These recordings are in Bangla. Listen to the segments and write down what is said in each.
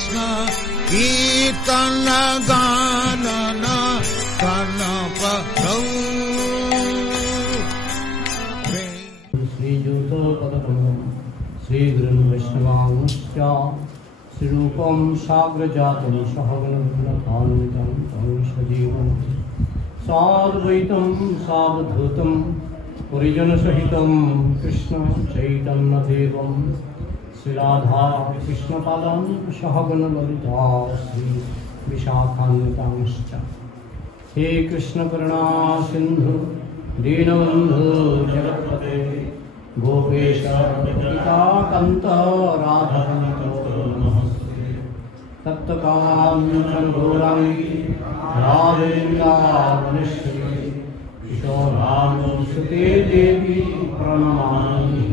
कृष्ण कीर्तन गानन कर्णपरौ श्रीयुतपदकमलं श्रीगुरुवैष्णवांश्च श्रीरूपं साग्रजातं सहगणरघुनाथान्वितं तं सजीवं साद्वैतं सावधूतं परिजनसहितं कृष्ण चैतन्यदेवं श्रीराधा कृष्णपादान् सहगणललिता श्रीविशाखान्वितांश्च हे कृष्णकरुणा सिन्धु दीनबन्धु जगत्पते गोपेश गोपिकान्त राधाकान्त नमस्ते तप्तकाञ्चन गौराङ्गी राधे वृन्दावनेश्वरी किशोरानुसुते देवी प्रणमामि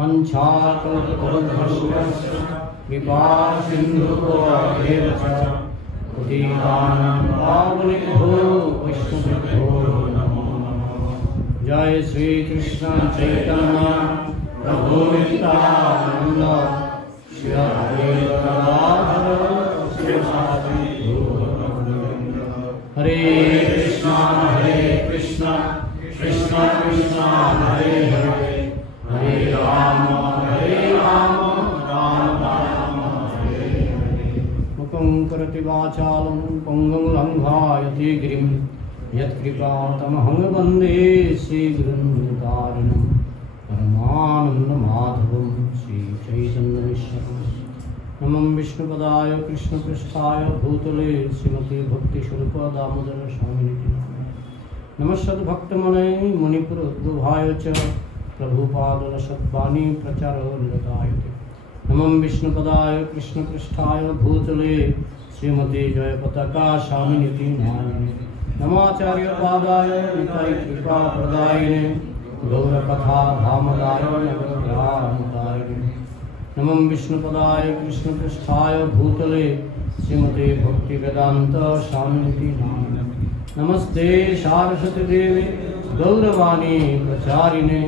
मञ्चाकल्पतरुभ्यश्च कृपासिन्धुभ्यो च पतितानां पावनेभ्यो वैष्णवेभ्यो नमो नमः। जय श्री कृष्ण चैतन्य प्रभु नित्यानंद श्री अद्वैत गदाधर श्रीवासादि गौरभक्तवृंद। हरे कृष्णा कृष्णा कृष्णा हरे हरे हरे राम राम राम हरे हरे। मुखं करोति वाचालं पङ्गुं लङ्घयते गिरिं यत्कृपातमहं वन्दे श्रीगुरुन्दारिणं परमानन्दमाधवं श्रीचैतन्यमीश्वरम्। नमो विष्णुपदाय कृष्णपृष्ठाय भूतले श्रीमती भक्तिस्वरूपदामोदर स्वामिनिति नामिने। नमः सद्भक्तमनये मुनिपुरोद्भवाय च प्रभुपादरसद्वाणी प्रचारोन्नताय ते। नमो विष्णुपदाय कृष्णपृष्ठाय भूतले श्रीमती जयपताका स्वामिनिति नामिने। नमाचार्यपादाय निताय कृपाप्रदायिने गौरकथा धामदाय नगरग्रामदायिने। नमो विष्णुपदाय कृष्णपृष्ठाय भूतले श्रीमते भक्तिवेदान्त स्वामिनिति नामिने। नमस्ते सारस्वती देवी गौरवाणी प्रचारिणे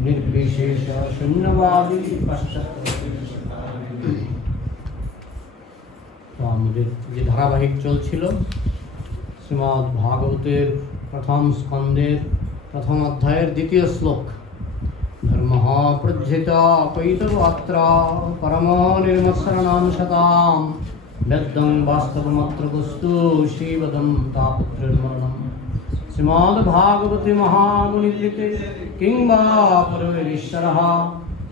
निर्विशेष शून्यवादी पश्चात्। तो আমাদের যে ধারাবাহিক চলছিল শ্রীমদ্ ভাগবতের প্রথম স্কন্ধের প্রথম অধ্যায়ের দ্বিতীয় শ্লোক ধর্মঃ প্রজ্ঝিত পৈতবাত্র পরম নির্মৎসরণাম শতাম বেদ্যং বাস্তবমত্র বস্তু শ্রীবদম তাপত্রমরণম। শ্রীমদ্ ভাগবতে মহামুনিকৃতে কিংবা পরমেশ্বরः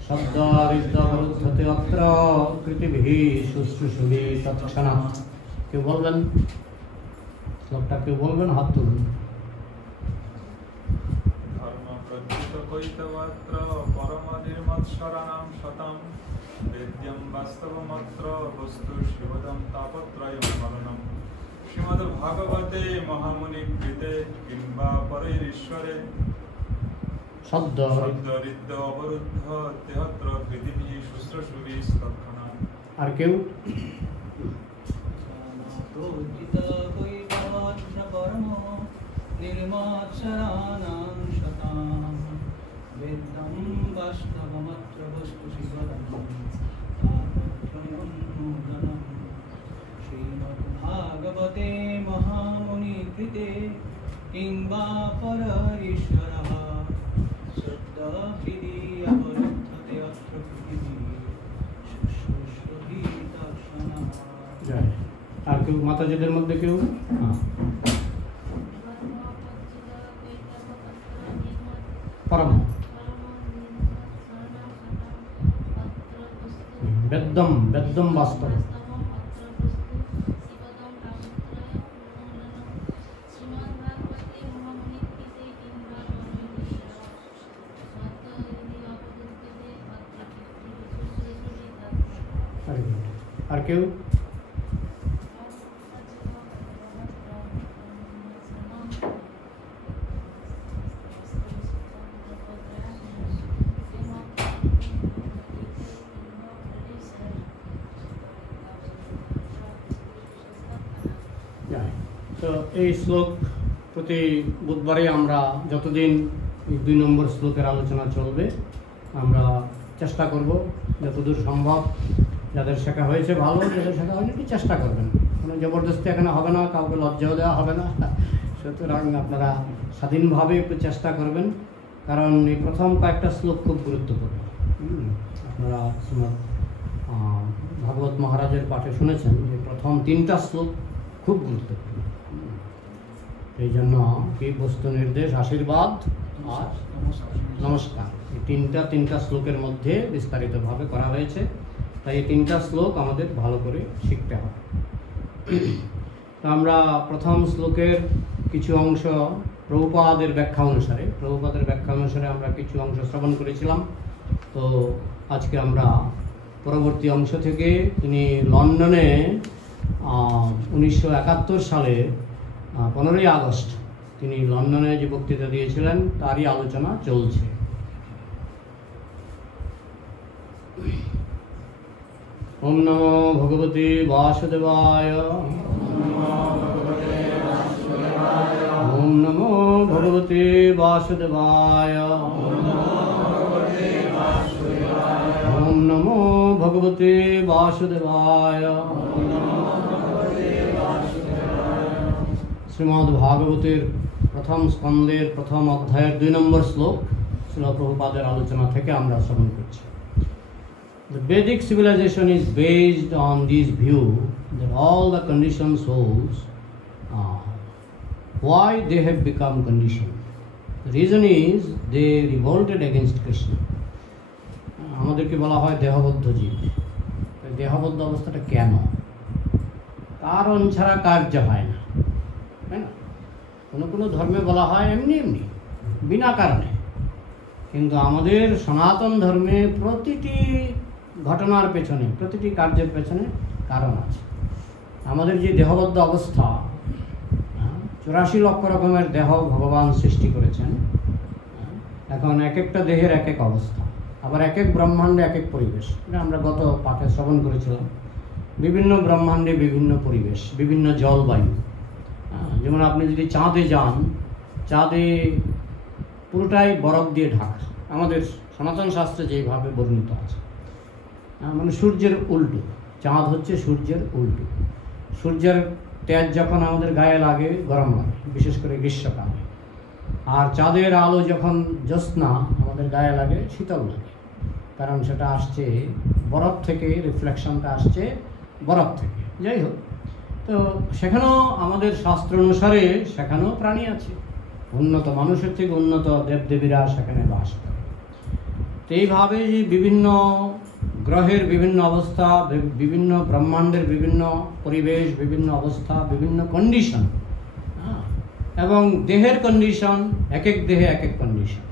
শব্দারিদ্যবরুদ্ধতে অত্র কৃতিভিः শুশ্রূষবে তৎক্ষণাৎ। কেউ বলবেন শ্লোকটা? কেউ বলবেন? হাত তুলুন। কৈতবত্র পরম নির্মৎসরাণাম শতম বেদ্যং বাস্তবমত্র বস্তু শিবদম তাপত্রয়ম মরণম। শ্রীমদ্ ভাগবতে মহামুনি কৃতে কিংবা পরৈরীশ্বরে শব্দরিদ্য অবরুদ্ধ তেহত্র পৃথিবী শুশ্রূষুবি তৎক্ষণাৎ। আর কেউ? निर्माक्षराणां शतां वेदं वास्तवमत्र वस्तु शिवदं तापत्रयं श्रीमद्भागवते महामुनिकृते किंवा परईश्वरः शब्दहृदि अवरुद्धते अत्र पृथिवी शुश्रूषति तत्क्षणात्। আর কেউ মাতাজিদের মধ্যে কেউ? परम वेदम वेदम वास्तव। আর কেউ? তো এই শ্লোক প্রতি বুধবারে আমরা যতদিন এই 2 নম্বর শ্লোকের আলোচনা চলবে আমরা চেষ্টা করব যতদূর সম্ভব যাদের শেখা হয়েছে ভালো, যাদের শেখা হয়নি একটু চেষ্টা করবেন, কোনো জবরদস্তি এখানে হবে না, কাউকে লজ্জাও দেওয়া হবে না। সুতরাং আপনারা স্বাধীনভাবে একটু চেষ্টা করবেন, কারণ এই প্রথম কয়েকটা শ্লোক খুব গুরুত্বপূর্ণ। আপনারা শ্রীমৎ ভাগবত মহারাজের পাঠে শুনেছেন যে প্রথম 3টা শ্লোক খুব গুরুত্বপূর্ণ। এই জন্য কি বস্তু নির্দেশ, আশীর্বাদ আর নমস্কার, এই তিনটা শ্লোকের মধ্যে বিস্তারিতভাবে করা হয়েছে। তাই এই 3টা শ্লোক আমাদের ভালো করে শিখতে হবে। তো আমরা প্রথম শ্লোকের কিছু অংশ প্রভুপাদের ব্যাখ্যা অনুসারে আমরা কিছু অংশ শ্রবণ করেছিলাম। তো আজকে আমরা পরবর্তী অংশ থেকে, তিনি লন্ডনে 1971 সালে 15ই আগস্ট তিনি লন্ডনে যে বক্তৃতা দিয়েছিলেন তারই আলোচনা চলছে। ওম নমো ভগবতে বাসুদেবায়। ওম নমো ভগবতে বাসুদেবায়। ওম নমো ভগবতে বাসুদেবায়। শ্রীমদ্ ভাগবতের প্রথম স্কন্ধের প্রথম অধ্যায়ের 2 নম্বর শ্লোক শ্রীল প্রভুপাদের আলোচনা থেকে আমরা শ্রবণ করছি। The Vedic civilization is based on this view that all the conditioned souls, why they have become conditioned. The reason is they revolted against Krishna. আমাদেরকে বলা হয় দেহবদ্ধ জীব। দেহবদ্ধ অবস্থাটা কেন? কারণ ছাড়া কার্য হয় না, তাই না? কোনো ধর্মে বলা হয় এমনি বিনা কারণে, কিন্তু আমাদের সনাতন ধর্মে প্রতিটি ঘটনার পেছনে, প্রতিটি কার্যের পেছনে কারণ আছে। আমাদের যে দেহবদ্ধ অবস্থা, 84 লক্ষ রকমের দেহ ভগবান সৃষ্টি করেছেন। এখন এক একটা দেহের এক এক অবস্থা, আবার এক এক ব্রহ্মাণ্ডে এক এক পরিবেশ। এটা আমরা গত পাঠে শ্রবণ করেছিলাম। বিভিন্ন ব্রহ্মাণ্ডে বিভিন্ন পরিবেশ, বিভিন্ন জলবায়ু। যেমন আপনি যদি চাঁদে যান, চাঁদে পুরোটাই বরফ দিয়ে ঢাকা, আমাদের সনাতন শাস্ত্রে যেভাবে বর্ণিত আছে। মানে সূর্যের উল্টো, চাঁদ হচ্ছে সূর্যের উল্টো। সূর্যের তেজ যখন আমাদের গায়ে লাগে গরম লাগে, বিশেষ করে গ্রীষ্মকালে। আর চাঁদের আলো যখন জ্যোৎস্না আমাদের গায়ে লাগে শীতল লাগে, কারণ সেটা আসছে বরফ থেকে, রিফ্লেকশনটা আসছে বরফ থেকে। যাই হোক, তো সেখানেও আমাদের শাস্ত্র অনুসারে সেখানেও প্রাণী আছে, উন্নত মানুষের থেকে উন্নত দেবদেবীরা সেখানে বাস করে। তো এইভাবে যে বিভিন্ন গ্রহের বিভিন্ন অবস্থা, বিভিন্ন ব্রহ্মাণ্ডের বিভিন্ন পরিবেশ, বিভিন্ন অবস্থা, বিভিন্ন কন্ডিশন, এবং দেহের কন্ডিশন, এক এক দেহে এক এক কন্ডিশন।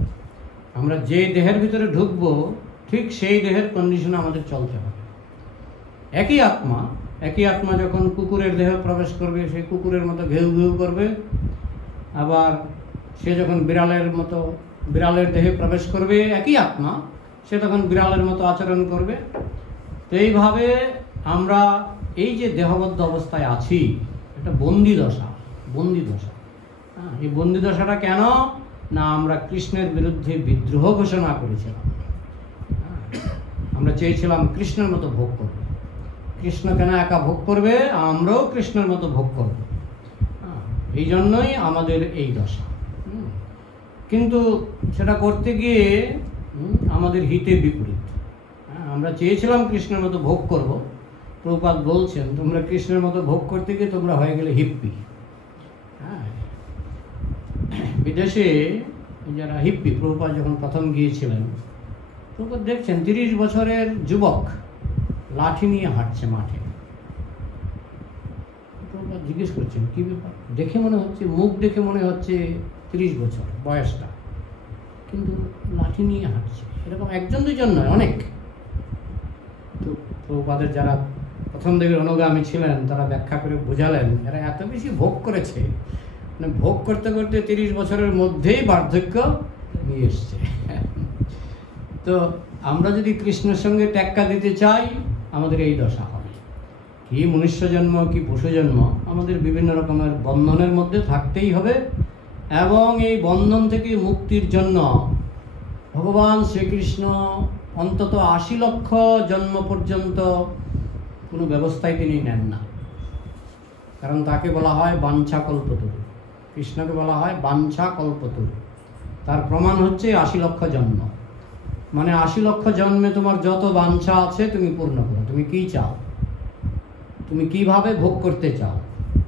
আমরা যে দেহের ভিতরে ঢুকবো ঠিক সেই দেহের কন্ডিশনে আমাদের চলতে হবে। একই আত্মা যখন কুকুরের দেহে প্রবেশ করবে, সেই কুকুরের মতো ঘেউ ঘেউ করবে। আবার সে যখন বিড়ালের দেহে প্রবেশ করবে, একই আত্মা, সে তখন বিড়ালের মতো আচরণ করবে। তো এইভাবে আমরা এই যে দেহবদ্ধ অবস্থায় আছি, এটা বন্দি দশা। এই বন্দি দশাটা কেন? না, আমরা কৃষ্ণের বিরুদ্ধে বিদ্রোহ ঘোষণা করেছিলাম। আমরা চেয়েছিলাম কৃষ্ণের মতো ভোগ করব। কৃষ্ণ কেন একা ভোগ করবে? আমরাও কৃষ্ণের মতো ভোগ করব। এই জন্যই আমাদের এই দশা। কিন্তু সেটা করতে গিয়ে আমাদের হিতে বিপরীত। আমরা চেয়েছিলাম কৃষ্ণের মতো ভোগ করব। প্রভুপাদ বলছেন, তোমরা কৃষ্ণের মতো ভোগ করতে গিয়ে তোমরা হয়ে গেলে হিপ্পি। বিদেশে যারা হিপ্পি, প্রভুপাদ যখন প্রথম গিয়েছিলেন, প্রভুপাদ দেখছেন 30 বছরের যুবক লাঠি নিয়ে হাঁটছে মাঠে। প্রভুপাদ জিজ্ঞেস করছেন কি ব্যাপার? মুখ দেখে মনে হচ্ছে 30 বছর বয়সটা, কিন্তু লাঠি নিয়ে হাঁটছে। এরকম একজন দুজন নয়, অনেক। তো প্রভুপাদের যারা প্রথম দিকের অনুগামী ছিলেন তারা ব্যাখ্যা করে বোঝালেন, এরা এত বেশি ভোগ করেছে, মানে ভোগ করতে করতে 30 বছরের মধ্যেই বার্ধক্য নিয়ে এসছে। তো আমরা যদি কৃষ্ণের সঙ্গে টেক্কা দিতে চাই, আমাদের এই দশা হবে। কি মনুষ্য জন্ম, কি পশু জন্ম, আমাদের বিভিন্ন রকমের বন্ধনের মধ্যে থাকতেই হবে। এবং এই বন্ধন থেকে মুক্তির জন্য ভগবান শ্রীকৃষ্ণ অন্তত 80 লক্ষ জন্ম পর্যন্ত কোনো ব্যবস্থাই তিনি নেন না, কারণ তাকে বলা হয় বাঞ্ছা কল্পতরু। কৃষ্ণকে বলা হয় বাঞ্ছা কল্পতরু। তার প্রমাণ হচ্ছে 80 লক্ষ জন্ম, মানে 80 লক্ষ জন্মে তোমার যত বাঞ্ছা আছে তুমি পূর্ণ করো। তুমি কি চাও, তুমি কিভাবে ভোগ করতে চাও?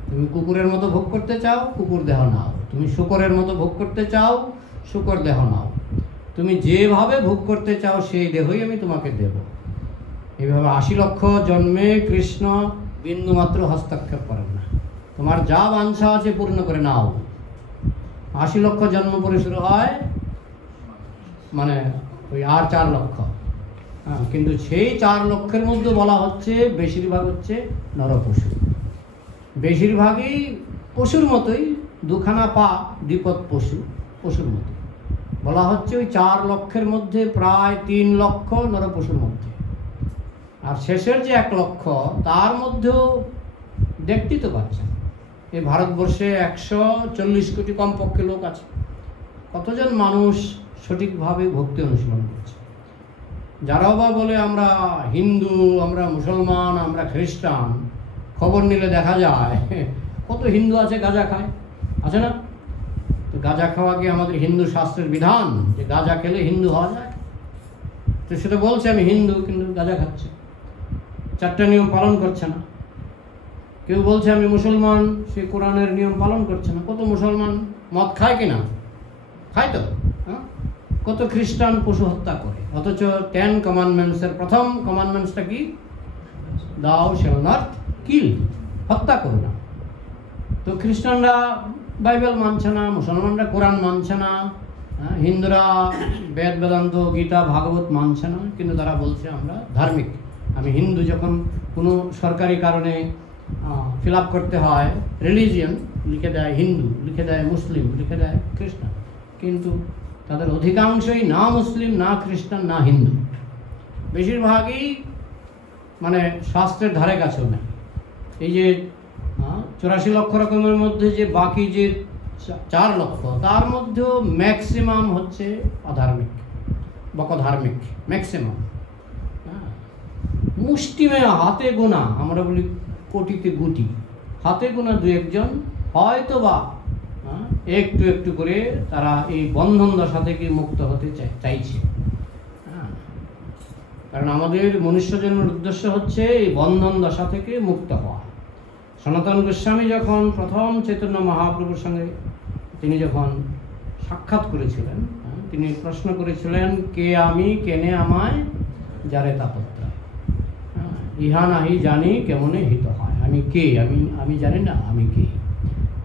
তুমি কুকুরের মতো ভোগ করতে চাও, কুকুর দেহ নাও। তুমি শূকরের মতো ভোগ করতে চাও, শূকর দেহ নাও। তুমি যেভাবে ভোগ করতে চাও সেই দেহই আমি তোমাকে দেব। এইভাবে 80 লক্ষ জন্মে কৃষ্ণ বিন্দুমাত্র হস্তক্ষেপ করেন না। তোমার যা বাঞ্ছা আছে পূর্ণ করে নাও। 80 লক্ষ জন্ম পরে শুরু হয় মানে ওই আর 4 লক্ষ। কিন্তু সেই 4 লক্ষের মধ্যে বলা হচ্ছে বেশিরভাগ হচ্ছে নরপশু, বেশিরভাগই পশুর মতোই, দুখানা পা দ্বিপদ পশু, পশুর মতো। বলা হচ্ছে ওই 4 লক্ষের মধ্যে প্রায় 3 লক্ষ নরপশুর মধ্যে, আর শেষের যে 1 লক্ষ তার মধ্যেও দেখতে তো পাচ্ছেন এই ভারতবর্ষে 140 কোটি কমপক্ষে লোক আছে। কতজন মানুষ সঠিকভাবে ভক্তি অনুশীলন করছে? যারাও বা বলে আমরা হিন্দু, আমরা মুসলমান, আমরা খ্রিস্টান, খবর নিলে দেখা যায় কত হিন্দু আছে গাঁজা খায়, আছে না? তো গাঁজা খাওয়া কি আমাদের হিন্দু শাস্ত্রের বিধান যে গাঁজা খেলে হিন্দু হওয়া যায়? তো সেটা বলছে আমি হিন্দু, কিন্তু গাঁজা খাচ্ছে, 4টা নিয়ম পালন করছে না। কেউ বলছে আমি মুসলমান, সে কোরআনের নিয়ম পালন করছে না। কত মুসলমান মদ খায় কিনা? খায় তো। কত খ্রিস্টান পশু হত্যা করে, অথচ 10 কমান্ডমেন্টসের প্রথম কমান্ডমেন্টসটা কি? দাও শ্যাল নট কিল, হত্যা করো না। তো খ্রিস্টানরা বাইবেল মানছে না, মুসলমানরা কোরআন মানছে না, হিন্দুরা বেদ বেদান্ত গীতা ভাগবত মানছে না, কিন্তু তারা বলছে আমরা ধার্মিক। আমি হিন্দু, যখন কোনো সরকারি কারণে ফিল আপ করতে হয় রিলিজিয়ন, লিখে দেয় হিন্দু, লিখে দেয় মুসলিম, লিখে দেয় খ্রিস্টান, কিন্তু তাদের অধিকাংশই না মুসলিম, না খ্রিস্টান, না হিন্দু। বেশিরভাগই মানে শাস্ত্রের ধারে কাছেও নেই। এই যে 84 লক্ষ রকমের মধ্যে যে বাকি যে 4 লক্ষ, তার মধ্যেও ম্যাক্সিমাম হচ্ছে অধার্মিক, বকধার্মিক, ম্যাক্সিমাম। মুষ্টিমেয়, হাতে গোনা, আমরা বলি কোটিতে গুটি, হাতে গোনা 2-1 জন হয়তো বা একটু একটু করে তারা এই বন্ধন দশা থেকে মুক্ত হতে চাইছে। কারণ আমাদের মনুষ্য জন্মের উদ্দেশ্য হচ্ছে এই বন্ধন দশা থেকে মুক্ত হওয়া। সনাতন গোস্বামী যখন প্রথম চৈতন্য মহাপ্রভুর সঙ্গে তিনি যখন সাক্ষাৎ করেছিলেন, তিনি প্রশ্ন করেছিলেন, কে আমি, কেনে আমায় যারে তাপত্রয়, ইহা নাহি জানি কেমনে হিত হয়। আমি কে? আমি জানি না আমি কে।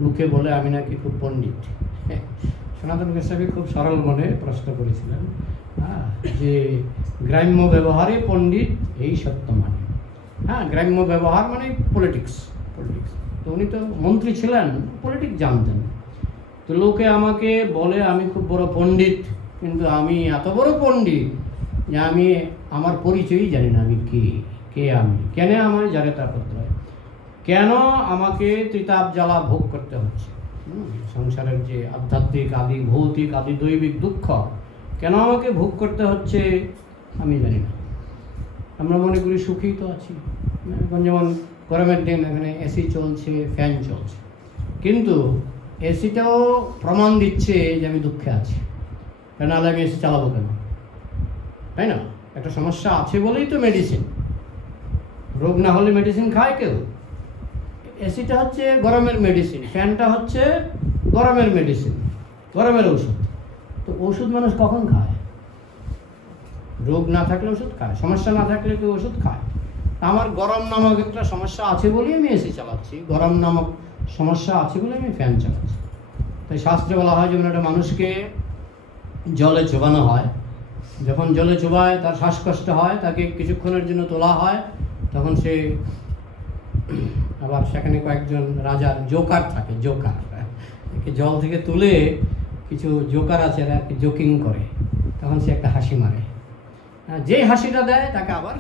লোকে বলে আমি নাকি খুব পণ্ডিত। সনাতন গোস্বামী খুব সরল মনে প্রশ্ন করেছিলেন যে গ্রাম্য ব্যবহারে পণ্ডিত এই সত্য মানে। গ্রাম্য ব্যবহার মানে পলিটিক্স। তো উনি তো মন্ত্রী ছিলেন, পলিটিক্স জানতেন। তো লোকে আমাকে বলে আমি খুব বড় পণ্ডিত, কিন্তু আমি এত বড় পণ্ডিত যে আমি আমার পরিচয়ই জানি না। আমি কে আমি, কেন আমার যারে তাপত্রয়, কেন আমাকে ত্রিতাপ জ্বালা ভোগ করতে হচ্ছে? সংসারের যে আধ্যাত্মিক আদি ভৌতিক আদি দৈবিক দুঃখ কেন আমাকে ভোগ করতে হচ্ছে আমি জানি না। আমরা মনে করি সুখী তো আছি, এখন যেমন গরমের দিন এখানে এসি চলছে, ফ্যান চলছে, কিন্তু এসিটাও প্রমাণ দিচ্ছে যে আমি দুঃখে আছি, নাহলে আমি এসি চালাবো কেন? তাই না? একটা সমস্যা আছে বলেই তো মেডিসিন। রোগ না হলে মেডিসিন খায় কেউ? এসিটা হচ্ছে গরমের মেডিসিন, ফ্যানটা হচ্ছে গরমের মেডিসিন, গরমের ওষুধ। তো ওষুধ মানুষ কখন খায়? রোগ না থাকলে ওষুধ খায়, সমস্যা না থাকলে কেউ ওষুধ খায়। আমার গরম নামক একটা সমস্যা আছে বলেই আমি এসি চালাচ্ছি, গরম নামক সমস্যা আছে বলে আমি ফ্যান চালাচ্ছি। তাই শাস্ত্রে বলা হয় যেমন একটা মানুষকে জলে চোবানো হয়, যখন জলে চোবায় তার শ্বাসকষ্ট হয়, তাকে কিছুক্ষণের জন্য তোলা হয়, তখন সে আবার সেখানে কয়েকজন রাজার জোকার থাকে, জোকার জল থেকে তুলে কিছু জোকার আছে এরা জোকিং করে, তখন সে একটা হাসি মারে। যেই হাসিটা দেয় তাকে আবার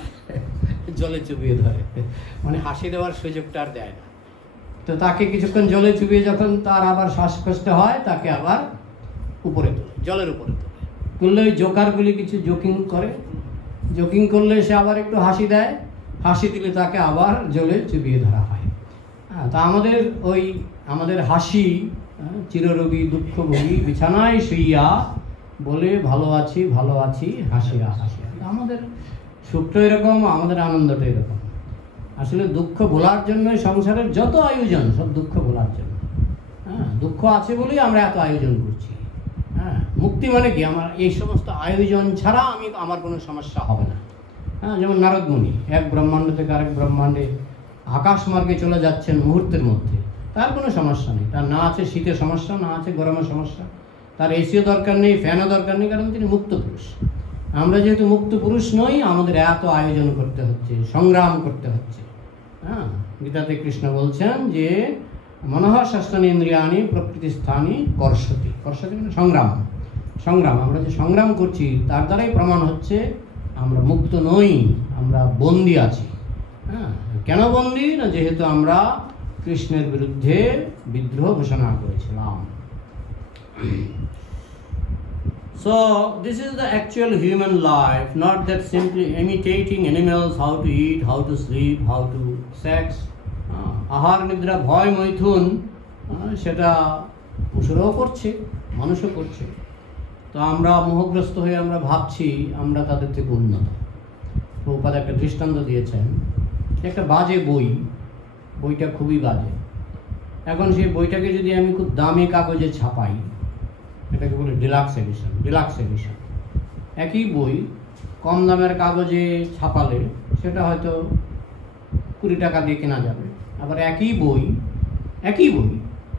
জলে চুবিয়ে ধরে, মানে হাসি দেওয়ার সুযোগটা আর দেয় না। তো তাকে কিছুক্ষণ জলে চুবিয়ে যখন তার আবার শ্বাসকষ্ট হয়, তাকে আবার উপরে তোলে, জলের উপরে তুললে ওই জোকারগুলি কিছু জোকিং করে, জোকিং করলে সে আবার একটু হাসি দেয়, হাসি দিলে তাকে আবার জলে চুবিয়ে ধরা হয়। তা আমাদের হাসি, চিররোগী দুঃখভোগী বিছানায় শুইয়া বলে ভালো আছি হাসিয়া হাসিয়া। আমাদের সুখটা এরকম, আমাদের আনন্দটা এরকম। আসলে দুঃখ ভোলার জন্য সংসারের যত আয়োজন সব দুঃখ ভোলার জন্য। দুঃখ আছে বলেই আমরা এত আয়োজন করছি। মুক্তি মানে কি? আমার এই সমস্ত আয়োজন ছাড়া আমার কোনো সমস্যা হবে না। যেমন নারদ মুনি এক ব্রহ্মাণ্ড থেকে আরেক ব্রহ্মাণ্ডে আকাশ মার্গে চলে যাচ্ছেন মুহূর্তের মধ্যে, তার কোনো সমস্যা নেই। তার না আছে শীতের সমস্যা, না আছে গরমের সমস্যা, তার এসিও দরকার নেই, ফ্যানও দরকার নেই, কারণ তিনি মুক্ত পুরুষ। আমরা যেহেতু মুক্ত পুরুষ নই, আমাদের এত আয়োজন করতে হচ্ছে, সংগ্রাম করতে হচ্ছে। গীতাতে কৃষ্ণ বলছেন যে মনঃ শাস্ত্রাণি ইন্দ্রিয়াণি প্রকৃতি স্থানী কর্ষতি। কর্ষতি মানে সংগ্রাম। আমরা যে সংগ্রাম করছি তার দ্বারাই প্রমাণ হচ্ছে আমরা মুক্ত নই, আমরা বন্দী আছি। কেন বন্দী? না যেহেতু আমরা কৃষ্ণের বিরুদ্ধে বিদ্রোহ ঘোষণা করেছিলাম। So this is the actual human life, not that simply imitating animals, how to eat, how to sleep, how to sex. আহার নিদ্রা ভয় মৈথুন সেটা পশুরাও করছে, মানুষও করছে। তো আমরা মোহগ্রস্ত হয়ে আমরা ভাবছি আমরা তাদের থেকে উন্নত। প্রভুপাদ একটা দৃষ্টান্ত দিয়েছেন, একটা বাজে বইটা খুবই বাজে। এখন সেই বইটাকে যদি আমি খুব দামি কাগজে ছাপাই, এটাকে বলে ডিলাক্স এডিশন। একই বই কম দামের কাগজে ছাপালে সেটা হয়তো 20 টাকা দিয়ে কেনা যাবে। আবার একই বই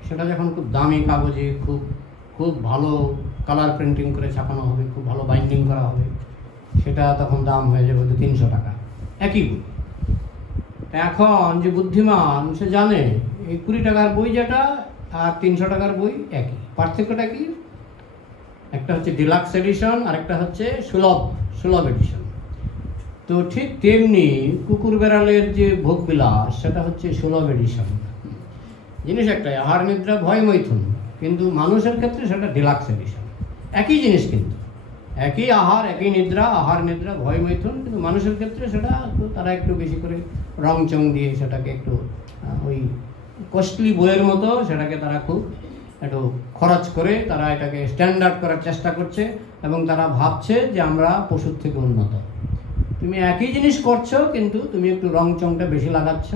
সেটা যখন খুব দামি কাগজে খুব ভালো কালার প্রিন্টিং করে ছাপানো হবে, খুব ভালো বাইন্ডিং করা হবে, সেটা তখন দাম হয়ে যাবে 300 টাকা। একই বই। এখন যে বুদ্ধিমান সে জানে এই 20 টাকার বই যেটা আর 300 টাকার বই একই। পার্থক্যটা কি? একটা হচ্ছে ডিলাক্স এডিশন আর একটা হচ্ছে সুলভ এডিশন। তো ঠিক তেমনি কুকুর বেড়ালের যে ভোগবিলাস সেটা হচ্ছে সুলভ এডিশন। জিনিস একটাই, আহার নিদ্রা ভয় মৈথুন, কিন্তু মানুষের ক্ষেত্রে সেটা ডিলাক্স এডিশন। একই জিনিস কিন্তু, একই আহার নিদ্রা ভয় মৈথুন, কিন্তু মানুষের ক্ষেত্রে সেটা তারা একটু বেশি করে রং চং দিয়ে সেটাকে একটু ওই কস্টলি বইয়ের মতো সেটাকে তারা খুব একটু খরচ করে তারা এটাকে স্ট্যান্ডার্ড করার চেষ্টা করছে, এবং তারা ভাবছে যে আমরা পশুর থেকে উন্নত। তুমি একই জিনিস করছো কিন্তু তুমি একটু রং চংটা বেশি লাগাচ্ছ,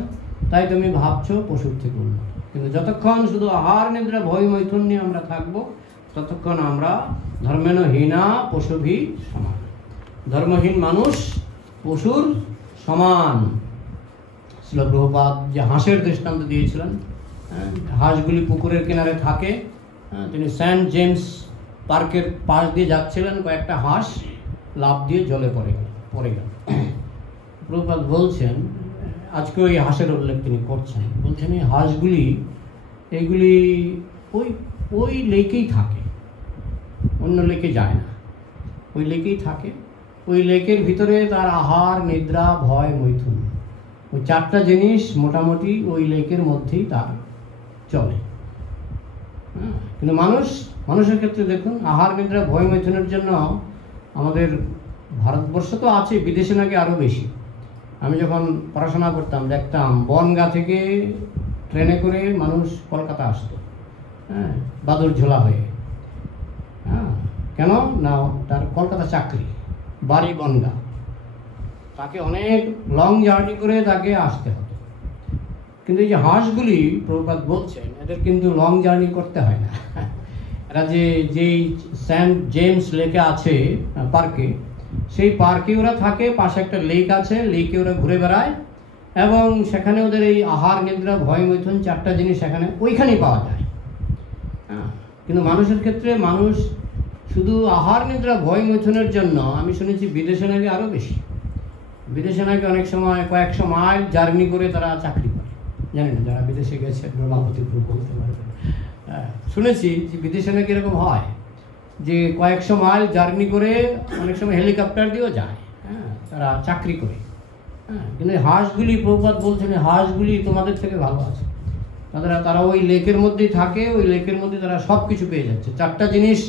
তাই তুমি ভাবছো পশুর থেকে উন্নত। কিন্তু যতক্ষণ শুধু আহার নিদ্রা ভয় মৈথুন নিয়ে আমরা থাকবো, ততক্ষণ আমরা ধর্মেণ হীনা পশুভি সমান। ধর্মহীন মানুষ পশুর সমান। শ্রীল প্রভুপাদ যে হাঁসের দৃষ্টান্ত দিয়েছিলেন, হাঁসগুলি পুকুরের কিনারে থাকে, তিনি সেন্ট জেমস পার্কের পাশ দিয়ে যাচ্ছিলেন, কয়েকটা হাঁস লাফ দিয়ে জলে পড়ে গেল। প্রভুপাদ বলছেন, আজকে ওই হাঁসের উল্লেখ তিনি করছেন, বলছেন এই হাঁসগুলি এইগুলি ওই লেকেই থাকে, অন্য লেকে যায় না, ওই লেকেই থাকে। ওই লেকের ভিতরে তার আহার নিদ্রা ভয় মৈথুন, ওই 4টা জিনিস মোটামুটি ওই লেকের মধ্যেই তার চলে। কিন্তু মানুষের ক্ষেত্রে দেখুন, আহার নিদ্রা ভয় মৈথুনের জন্য আমাদের ভারতবর্ষ তো আছে, বিদেশে নাকি আরও বেশি। আমি যখন পড়াশোনা করতাম দেখতাম বনগাঁ থেকে ট্রেনে করে মানুষ কলকাতা আসতো, বাদুর ঝোলা হয়ে। কেন না, তার কলকাতা চাকরি, বাড়ি বনগাঁ, তাকে অনেক লং জার্নি করে তাকে আসতে হতো। কিন্তু এই যে হাঁসগুলি, প্রভুপাদ বলছেন, এদের কিন্তু লং জার্নি করতে হয় না। এরা যেই সেন্ট জেমস লেকে আছে পার্কে, সেই পার্কে ওরা থাকে, পাশে একটা লেক আছে, লেকে ওরা ঘুরে বেড়ায়, এবং সেখানে ওদের এই আহার নিদ্রা ভয় মৈথুন 4টা জিনিস ওইখানেই পাওয়া যায়। কিন্তু মানুষের ক্ষেত্রে মানুষ শুধু আহার নিদ্রা ভয় মৈথুনের জন্য, আমি শুনেছি বিদেশে নাকি আরও বেশি। বিদেশে নাকি অনেক সময় কয়েকশো মাইল জার্নি করে তারা চাকরি করে। জানি না, যারা বিদেশে গেছে ব্রহ্মাপতি বলতে পারবে। শুনেছি যে বিদেশে নাকি এরকম হয় যে কয়েকশো মাইল জার্নি করে, অনেক সময় হেলিকপ্টার দিয়েও যায়, তারা চাকরি করে। কিন্তু হাঁসগুলি, প্রভুপাদ বলছেন, হাঁসগুলি তোমাদের থেকে ভালো আছে। তারা ওই লেকের মধ্যেই থাকে, ওই লেকের মধ্যে তারা সব কিছু পেয়ে যাচ্ছে। 4টা জিনিস,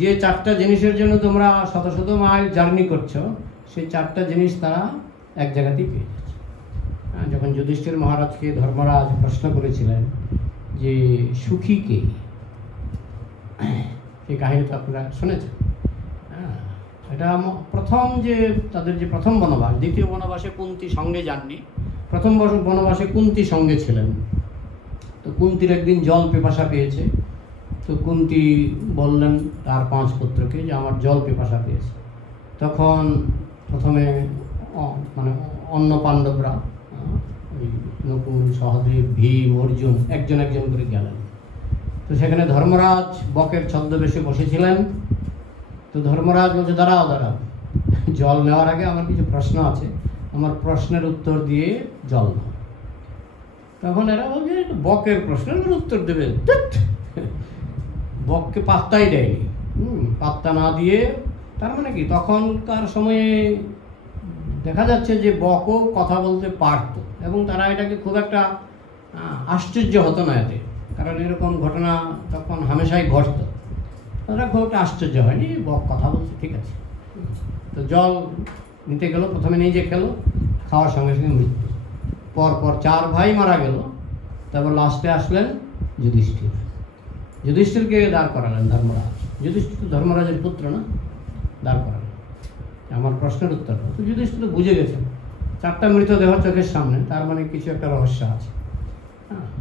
যে 4টা জিনিসের জন্য তোমরা শত শত মাইল জার্নি করছো, সেই 4টা জিনিস তারা এক জায়গাতেই পেয়ে যাচ্ছে। যখন যুধিষ্ঠির মহারাজকে ধর্মরাজ প্রশ্ন করেছিলেন যে সুখী কে, এই কাহিনী তো আপনারা শুনেছেন। এটা প্রথম যে তাদের যে প্রথম বনবাস, দ্বিতীয় বনবাসে কুন্তী সঙ্গে যাননি, প্রথম বনবাসে কুন্তী সঙ্গে ছিলেন। তো কুন্তীর একদিন জল পিপাসা পেয়েছে, তো কুন্তী বললেন তার 5 পুত্রকে যে আমার জল পিপাসা পেয়েছে। তখন প্রথমে মানে অন্য পাণ্ডবরা, ওই নকুল, সহদেব, ভীম, অর্জুন একজন একজন করে গেলেন। তো সেখানে ধর্মরাজ বকের ছদ্মবেশে বসেছিলেন। তো ধর্মরাজ বলছে দাঁড়াও দাঁড়াও, জল নেওয়ার আগে আমার কিছু প্রশ্ন আছে, আমার প্রশ্নের উত্তর দিয়ে জল নাও। তখন এরা বলছে বকের প্রশ্নের উত্তর দেবে, বককে পাত্তাই দেয়নি। পাত্তা না দিয়ে, তার মানে কি তখনকার সময়ে দেখা যাচ্ছে যে বকও কথা বলতে পারত, এবং তারা এটাকে খুব একটা আশ্চর্য হতো না এতে, কারণ এরকম ঘটনা তখন হামেশাই ঘটত। তারা খুব একটা আশ্চর্য হয়নি, বক কথা বলছে, ঠিক আছে। তো জল নিতে গেল, প্রথমে নিজে খেলো, খাওয়ার সঙ্গে সঙ্গে মৃত্যু। পরপর 4 ভাই মারা গেল। তারপর লাস্টে আসলেন যুধিষ্ঠির। যুধিষ্ঠিরকে দাঁড় করালেন ধর্মরাজ। যুধিষ্ঠির তো ধর্মরাজের পুত্র না, দাঁড় করালেন, আমার প্রশ্নের উত্তর। তো যুধিষ্ঠির তো বুঝে গেছেন 4টা মৃতদেহ চোখের সামনে, তার মানে কিছু একটা রহস্য আছে।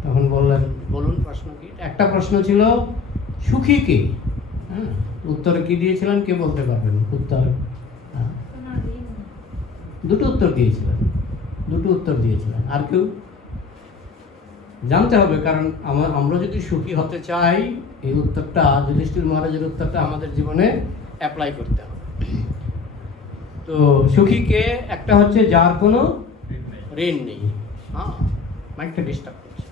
তখন বললেন বলুন প্রশ্ন কি। একটা প্রশ্ন ছিল সুখী কে, উত্তরে কি দিয়েছিলেন কে বলতে পারবেন? উত্তর দুটো উত্তর দিয়েছিলেন। আর কেউ জানতে হবে, কারণ আমরা যদি সুখী হতে চাই, এই উত্তরটা যুধিষ্ঠির মহারাজের উত্তরটা আমাদের জীবনে অ্যাপ্লাই করতে হবে। তো সুখী কে, একটা হচ্ছে যার কোনো ঋণ নেই। মাইকটা ডিস্টার্ব করছে।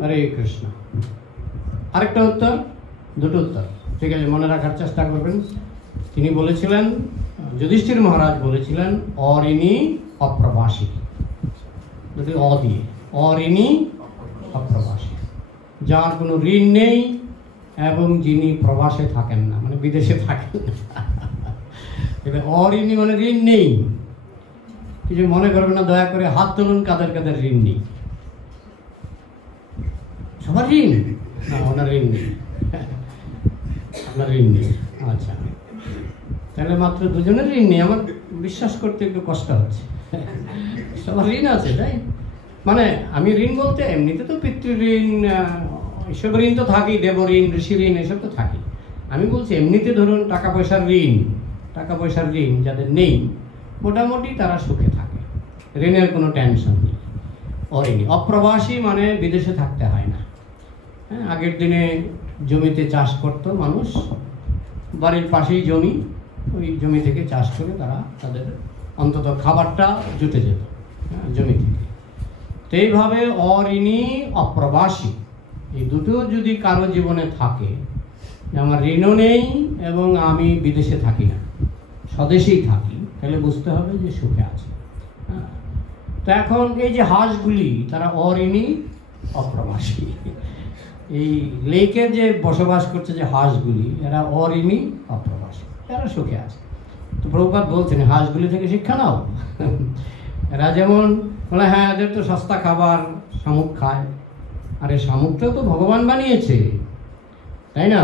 হরে কৃষ্ণ। আরেকটা উত্তর, দুটো উত্তর, ঠিক আছে, মনে রাখার চেষ্টা করবেন। তিনি বলেছিলেন, যুধিষ্ঠির মহারাজ বলেছিলেন অঋণী অপ্রবাসী, দুটি অ দিয়ে, অঋণী অপ্রবাসী, যার কোনো ঋণ নেই এবং যিনি প্রবাসে থাকেন না, মানে বিদেশে থাকেন না। অঋণী মানে ঋণ নেই। কিছু মনে করবেন না, দয়া করে হাত তুলুন কাদের কাদের ঋণ নেই। সবার ঋণ না, ওনার ঋণ নেই, আপনার ঋণ নেই। আচ্ছা, তাহলে মাত্র 2 জনের ঋণ নেই। আমার বিশ্বাস করতে একটু কষ্ট হচ্ছে। সবার ঋণ আছে, তাই মানে আমি ঋণ বলতে এমনিতে তো পিতৃঋণ, এসব ঋণ তো থাকেই, দেব ঋণ, ঋষি ঋণ, এসব তো থাকে। আমি বলছি এমনিতে ধরুন টাকা পয়সার ঋণ যাদের নেই, মোটামুটি তারা সুখে থাকে, ঋণের কোনো টেনশন নেই। অঋণী অপ্রবাসী মানে বিদেশে থাকতে হয় না। হ্যাঁ, আগের দিনে জমিতে চাষ করতো মানুষ, বাড়ির পাশেই জমি, ওই জমি থেকে চাষ করে তারা তাদের অন্তত খাবারটা জুটে যেত জমি থেকে। তো এইভাবে অঋণী অপ্রবাসী এই দুটো যদি কারো জীবনে থাকে, আমার ঋণও নেই এবং আমি বিদেশে থাকি না, স্বদেশেই থাকি, তাহলে বুঝতে হবে যে সুখে আছে। হ্যাঁ, তো এখন এই যে হাঁসগুলি, তারা অঋণী অপ্রবাসী। এই লেকের যে বসবাস করছে যে হাঁসগুলি, এরা অঋণী অপ্রবাসী, এরা সুখে আছে। তো প্রভুপাদ বলছেন হাঁসগুলি থেকে শিক্ষা নাও। এরা যেমন বলে, হ্যাঁ এদের তো সস্তা খাবার, শামুক খায়। আরে শামুকটাও তো ভগবান বানিয়েছে, তাই না?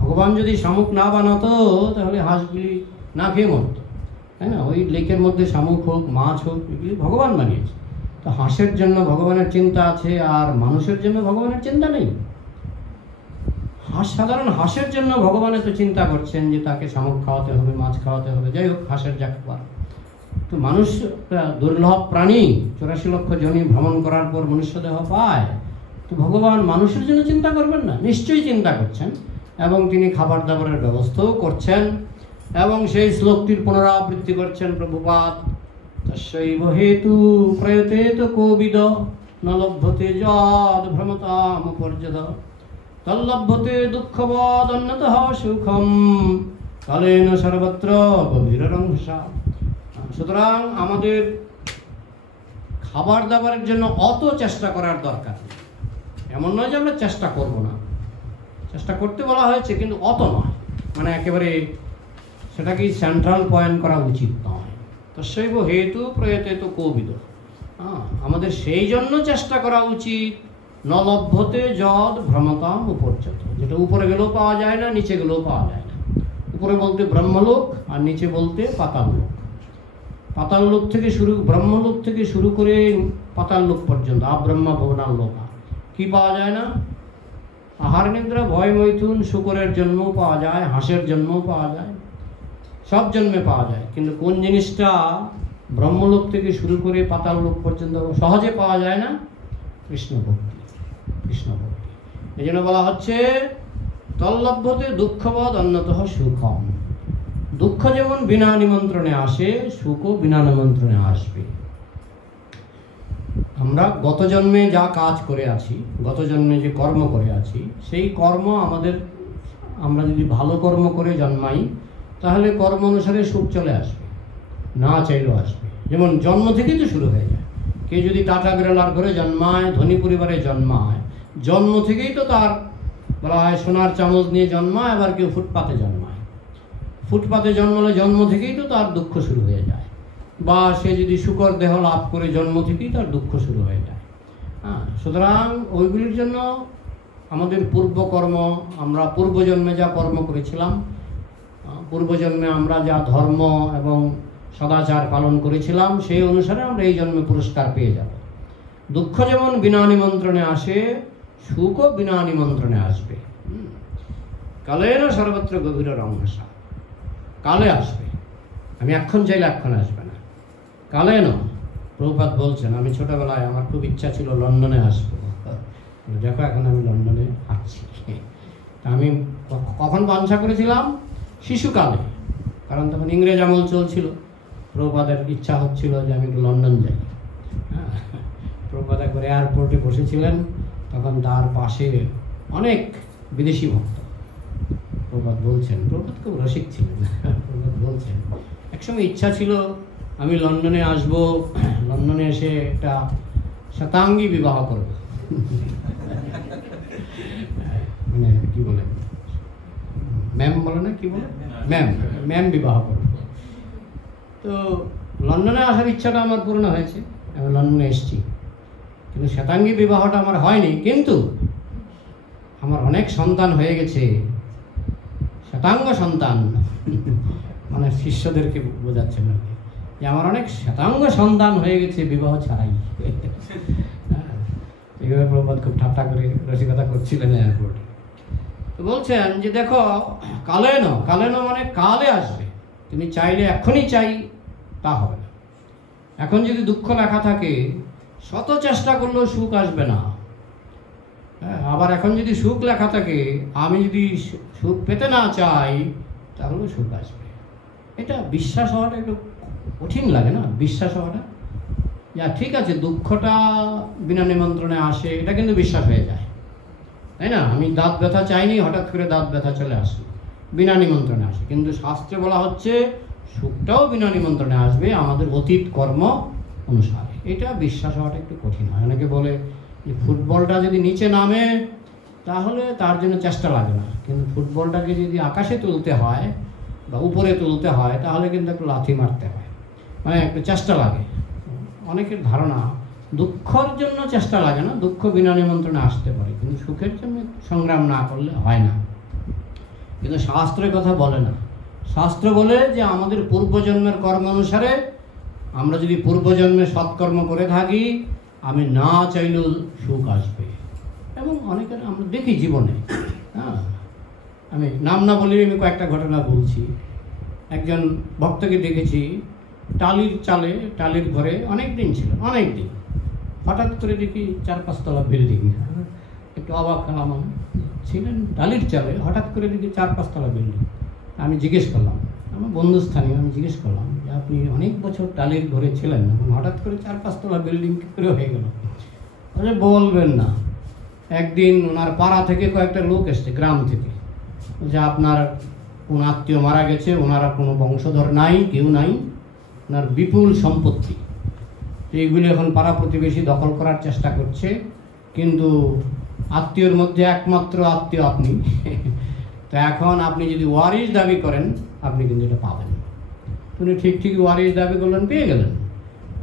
ভগবান যদি শামুক না বানাতো তাহলে হাঁসগুলি না খেয়ে মরতো, তাই না? ওই লেকের মধ্যে শামুক হোক, মাছ হোক, এগুলি ভগবান বানিয়েছে। তো হাঁসের জন্য ভগবানের চিন্তা আছে, আর মানুষের জন্য ভগবানের চিন্তা নেই। সাধারণ হাঁসের জন্য ভগবান তো চিন্তা করছেন যে তাকে শামুক খাওয়াতে হবে, মাছ খাওয়াতে হবে, যাই হোক হাঁসের যা খাবার। তো মানুষ দুর্লভ প্রাণী, 84 লক্ষ জনি ভ্রমণ করার পর মনুষ্য দেহ পায়। তো ভগবান মানুষের জন্য চিন্তা করবেন না? নিশ্চয়ই চিন্তা করছেন, এবং তিনি খাবার দাবারের ব্যবস্থাও করছেন, এবং সেই শ্লোকটির পুনরাবৃত্তি করছেন প্রভুপাদ। তস্যৈব হেতু প্রয়তেত কোবিদ ন লভ্যতে যদ ভ্রমতাম পর্যদ তল্লভ্যতে দুঃখবদ অন্যতঃ সুখম কালেন সর্বত্র গভীরংসা। সুতরাং আমাদের খাবার দাবারের জন্য অত চেষ্টা করার দরকার নেই। এমন নয় যে আমরা চেষ্টা করব না, চেষ্টা করতে বলা হয়েছে, কিন্তু অত নয়, মানে একেবারে সেটাকে সেন্ট্রাল পয়েন্ট করা উচিত নয়। তস্যৈব হেতু প্রয়তেত কোবিদ। আমাদের সেই জন্য চেষ্টা করা উচিত, নলভ্যতে যদ ভ্রমতাম উপর্যত, যেটা উপরে গেলেও পাওয়া যায় না, নিচে গেলেও পাওয়া যায় না। উপরে বলতে ব্রহ্মলোক, আর নিচে বলতে পাতাল লোক। পাতাল লোক থেকে ব্রহ্মলোক থেকে শুরু করে পাতাল লোক পর্যন্ত, আব্রহ্মা ভবনাল লোক, কি পাওয়া যায় না? আহার নিদ্রা ভয় মৈথুন, শুকরের জন্মও পাওয়া যায়, হাঁসের জন্মও পাওয়া যায়, সব জন্মে পাওয়া যায়। কিন্তু কোন জিনিসটা ব্রহ্মলোক থেকে শুরু করে পাতাল লোক পর্যন্ত সহজে পাওয়া যায় না? কৃষ্ণ ভক্তি, কৃষ্ণ ভক্তি। এই জন্য বলা হচ্ছে তল্লভ্যতে দুঃখবদ অন্যতঃ সুখম। দুঃখ যেমন বিনা নিমন্ত্রণে আসে, সুখও বিনা নিমন্ত্রণে আসবে। আমরা গত জন্মে যা কাজ করে আছি, গত জন্মে যে কর্ম করে আছি, সেই কর্ম আমরা যদি ভালো কর্ম করে জন্মাই, তাহলে কর্ম অনুসারে সুখ চলে আসবে, না চাইলেও আসবে। যেমন জন্ম থেকেই তো শুরু হয়ে যায়। কেউ যদি টাটা বিড়লার ঘরে জন্মায়, ধনী পরিবারে জন্মায়, জন্ম থেকেই তো তার বলা হয় সোনার চামচ নিয়ে জন্মায়। আবার কেউ ফুটপাতে জন্মায়, ফুটপাতে জন্মালে জন্ম থেকেই তো তার দুঃখ শুরু হয়ে যায়। বা সে যদি শুকর দেহ লাভ করে, জন্ম থেকেই তার দুঃখ শুরু হয়ে যায়। সুতরাং ওইগুলির জন্য আমাদের পূর্বকর্ম, আমরা পূর্বজন্মে যা কর্ম করেছিলাম, পূর্বজন্মে আমরা যা ধর্ম এবং সদাচার পালন করেছিলাম, সেই অনুসারে আমরা এই জন্মে পুরস্কার পেয়ে যাব। দুঃখ যেমন বিনা নিমন্ত্রণে আসে, সুখও বিনা নিমন্ত্রণে আসবে। কালের সর্বত্র গভীর রঙ্গসা, কালে আসবে। আমি এখন চাইলে এখন আসবে না, কালে নয়। প্রভুপাদ বলছেন, আমি ছোটবেলায় আমার খুব ইচ্ছা ছিল লন্ডনে আসবো, দেখো এখন আমি লন্ডনে আসছি। আমি কখন বাঞ্ছা করেছিলাম? শিশুকালে, কারণ তখন ইংরেজ আমল চলছিল। প্রভুপাদের ইচ্ছা হচ্ছিল যে আমি একটু লন্ডন যাই। প্রভুপাদ একবার এয়ারপোর্টে বসেছিলেন, তখন তার পাশে অনেক বিদেশি ভক্ত। প্রভুপাদ বলছেন, প্রভুপাদ খুব রসিক ছিলেন, প্রভুপাদ বলছেন একসময় ইচ্ছা ছিল আমি লন্ডনে আসব, লন্ডনে এসে একটা শতাঙ্গী বিবাহ করব। মানে কি বলে, ম্যাম বলে না, কি বলে, ম্যাম বিবাহ করব। তো লন্ডনে আসার ইচ্ছাটা আমার পূর্ণ হয়েছে, আমি লন্ডনে এসেছি। কিন্তু শ্বেতাঙ্গী বিবাহটা আমার হয়নি, কিন্তু আমার অনেক সন্তান হয়ে গেছে, শ্বেতাঙ্গ সন্তান। মানে শিষ্যদেরকে বোঝাচ্ছেন আর কি, যে আমার অনেক শ্বেতাঙ্গ সন্তান হয়ে গেছে বিবাহ ছাড়াই। এইভাবে প্রভুপাদ খুব ঠাট্টা করে রসিকতা করছিলেন এয়ারপোর্টে। তো বলছেন যে দেখো, কালে ন মানে কালে আসবে। তুমি চাইলে এখনই চাই, তা হবে না। এখন যদি দুঃখ লেখা থাকে, শত চেষ্টা করলেও সুখ আসবে না। আবার এখন যদি সুখ লেখা থাকে, আমি যদি সুখ পেতে না চাই, তাহলে সুখ আসবে। এটা বিশ্বাস হওয়াটা একটু কঠিন লাগে না, বিশ্বাস হওয়াটা। যা ঠিক আছে, দুঃখটা বিনা নিমন্ত্রণে আসে, এটা কিন্তু বিশ্বাস হয়ে যায়, তাই না? আমি দাঁত ব্যথা চাইনি, হঠাৎ করে দাঁত ব্যথা চলে আসলো, বিনা নিমন্ত্রণে আসে। কিন্তু শাস্ত্রে বলা হচ্ছে সুখটাও বিনা নিমন্ত্রণে আসবে, আমাদের অতীত কর্ম অনুসারে। এটা বিশ্বাস হওয়াটা একটু কঠিন হয়। অনেকে বলে যে ফুটবলটা যদি নিচে নামে, তাহলে তার জন্য চেষ্টা লাগে না, কিন্তু ফুটবলটাকে যদি আকাশে তুলতে হয় বা উপরে তুলতে হয়, তাহলে কিন্তু একটু লাথি মারতে হয়, মানে একটু চেষ্টা লাগে। অনেকের ধারণা দুঃখের জন্য চেষ্টা লাগে না, দুঃখ বিনা নিমন্ত্রণে আসতে পারে, কিন্তু সুখের জন্য সংগ্রাম না করলে হয় না। কিন্তু শাস্ত্রের কথা বলে না। শাস্ত্র বলে যে আমাদের পূর্বজন্মের কর্ম অনুসারে, আমরা যদি পূর্বজন্মে সৎকর্ম করে থাকি, আমি না চাইলেও সুখ আসবে। এবং অনেকের আমরা দেখি জীবনে, আমি নাম না বলি, আমি কয়েকটা ঘটনা বলছি। একজন ভক্তকে দেখেছি, টালির ঘরে অনেক দিন ছিল, অনেক দিন। হঠাৎ করে দেখি 4-5 তলা বিল্ডিং। একটু অবাক হলাম, ছিলেন টালির চালে, হঠাৎ করে দেখি 4-5 তলা বিল্ডিং। আমি জিজ্ঞেস করলাম, আমার বন্ধুস্থানীয়, আমি জিজ্ঞেস করলাম যে আপনি অনেক বছর টালির ঘরে ছিলেন, হঠাৎ করে 4-5 তলা বিল্ডিং কী করে হয়ে গেল? বলবেন না। একদিন ওনার পাড়া থেকে কয়েকটা লোক এসছে, গ্রাম থেকে, যে আপনার কোন আত্মীয় মারা গেছে, ওনারা কোনো বংশধর নাই, কেউ নাই, ওনার বিপুল সম্পত্তি, এইগুলি এখন পাড়া প্রতিবেশী দখল করার চেষ্টা করছে, কিন্তু আত্মীয়র মধ্যে একমাত্র আত্মীয় আপনি। তো এখন আপনি যদি ওয়ারিশ দাবি করেন, আপনি কিন্তু এটা পাবেন। উনি ঠিকই ওয়ারিশ দাবি করলেন, পেয়ে গেলেন,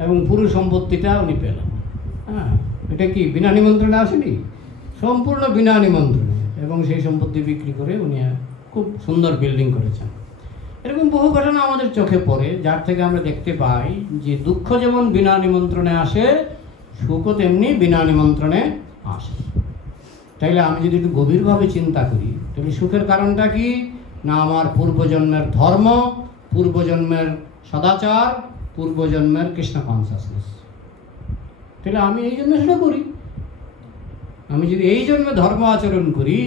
এবং পুরো সম্পত্তিটা উনি পেলেন। হ্যাঁ, এটা কি বিনা নিমন্ত্রণে আসেনি? সম্পূর্ণ বিনা নিমন্ত্রণে। এবং সেই সম্পত্তি বিক্রি করে উনি খুব সুন্দর বিল্ডিং করেছেন। এরকম বহু ঘটনা আমাদের চোখে পড়ে, যার থেকে আমরা দেখতে পাই যে দুঃখ যেমন বিনা নিমন্ত্রণে আসে, সুখও তেমনি বিনা নিমন্ত্রণে আসে। তাইলে আমি যদি একটু গভীরভাবে চিন্তা করি, তাহলে সুখের কারণটা কি? না আমার পূর্বজন্মের ধর্ম, পূর্বজন্মের সদাচার, পূর্বজন্মের কৃষ্ণ কনসাসনেস। তাহলে আমি এই জন্য সেটা করি। আমি যদি এই জন্মে ধর্ম আচরণ করি,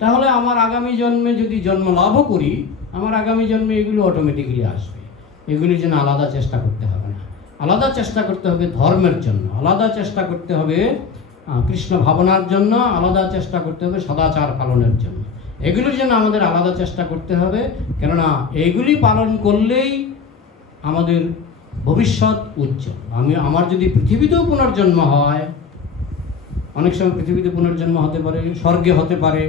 তাহলে আমার আগামী জন্মে যদি জন্ম লাভও করি, আমার আগামী জন্মে এগুলো অটোমেটিক্যালি আসবে। এগুলির জন্য আলাদা চেষ্টা করতে হবে না। আলাদা চেষ্টা করতে হবে ধর্মের জন্য, আলাদা চেষ্টা করতে হবে কৃষ্ণ ভাবনার জন্য, আলাদা চেষ্টা করতে হবে সদাচার পালনের জন্য। এগুলির জন্য আমাদের আলাদা চেষ্টা করতে হবে, কেননা এইগুলি পালন করলেই আমাদের ভবিষ্যৎ উজ্জ্বল। আমার যদি পৃথিবীতেও পুনর্জন্ম হয়, অনেক সময় পৃথিবীতে পুনর্জন্ম হতে পারে, স্বর্গে হতে পারে,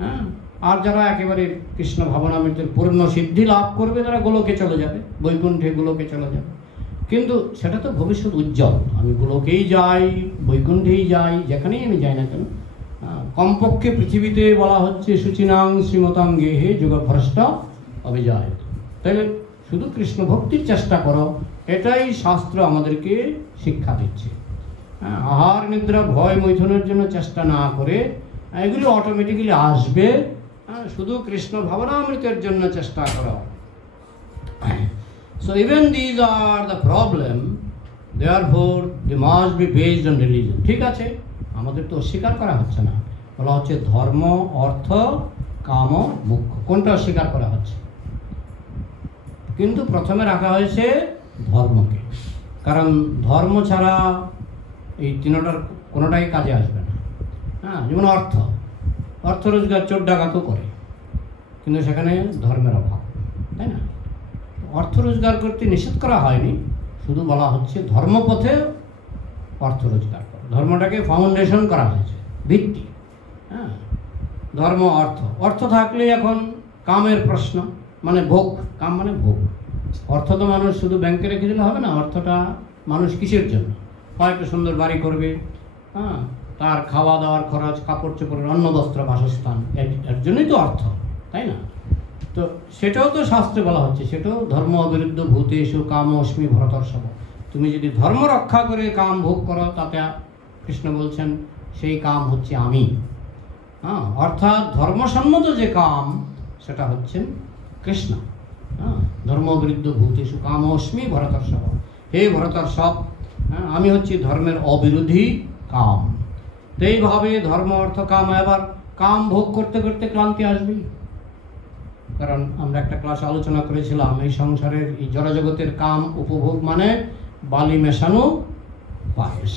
হ্যাঁ, আর যারা একেবারে কৃষ্ণ ভাবনামৃতের পূর্ণ সিদ্ধি লাভ করবে, তারা গোলকে চলে যাবে, বৈকুণ্ঠে গোলকে চলে যাবে। কিন্তু সেটা তো ভবিষ্যৎ উজ্জ্বল। আমি গোলকেই যাই, বৈকুণ্ঠেই যাই, যেখানেই আমি যাই না কেন, কমপক্ষে পৃথিবীতে বলা হচ্ছে শুচিনাং শ্রীমতাং গেহে যোগভ্রষ্ট অভিজয়। তাহলে শুধু কৃষ্ণ ভক্তির চেষ্টা করো, এটাই শাস্ত্র আমাদেরকে শিক্ষা দিচ্ছে। আহার নিদ্রা ভয় মৈথুনের জন্য চেষ্টা না করে এগুলো অটোমেটিক্যালি আসবে। শুধু কৃষ্ণ ভাবনামৃতের জন্য চেষ্টা করো। So even these are the problem, therefore they must be based on religion. ঠিক আছে, আমাদের তো অস্বীকার করা হচ্ছে না, বলা হচ্ছে ধর্ম, অর্থ, কাম, মোক্ষ, কোনটা অস্বীকার করা হচ্ছে? কিন্তু প্রথমে রাখা হয়েছে ধর্মকে, কারণ ধর্ম ছাড়া এই তিনটার কোনোটাই কাজে আসবে না। হ্যাঁ, যেমন অর্থ রোজগার চোর ডাকাতও করে, কিন্তু সেখানে ধর্মের অভাব, তাই না? অর্থ রোজগার করতে নিষেধ করা হয়নি, শুধু বলা হচ্ছে ধর্মপথে অর্থ রোজগার করো। ধর্মটাকে ফাউন্ডেশন করা হয়েছে, ভিত্তি। হ্যাঁ, ধর্ম, অর্থ থাকলে এখন কামের প্রশ্ন, মানে ভোগ। কাম মানে ভোগ। অর্থ তো মানুষ শুধু ব্যাংকে রেখে দিলে হবে না। অর্থটা মানুষ কিসের জন্য? হয় একটা সুন্দর বাড়ি করবে, হ্যাঁ, তার খাওয়া দাওয়ার খরচ, কাপড় চোপড়ের, অন্ন বস্ত্র, বাসস্থান, এর জন্যই তো অর্থ, তাই না? তো সেটাও তো শাস্ত্রে বলা হচ্ছে, সেটাও ধর্ম অবিরুদ্ধ ভূতেষু কাম অস্মি ভরতর্ষভ। তুমি যদি ধর্ম রক্ষা করে কাম ভোগ করো, তাতে কৃষ্ণ বলছেন সেই কাম হচ্ছে আমি। হ্যাঁ, অর্থাৎ ধর্মসম্মত যে কাম, সেটা হচ্ছেন কৃষ্ণ। হ্যাঁ, ধর্ম বিরুদ্ধ ভূতেষু কাম অস্মি ভরতর্ষভ। হে ভরতর্ষভ, হ্যাঁ, আমি হচ্ছি ধর্মের অবিরোধী কাম। তো এইভাবে ধর্ম, অর্থ, কাম। এবার কাম ভোগ করতে করতে ক্লান্তি আসবেই, কারণ আমরা একটা ক্লাস আলোচনা করেছিলাম, এই সংসারের, এই জড়জগতের কাম উপভোগ মানে বালি মেশানো পায়েস।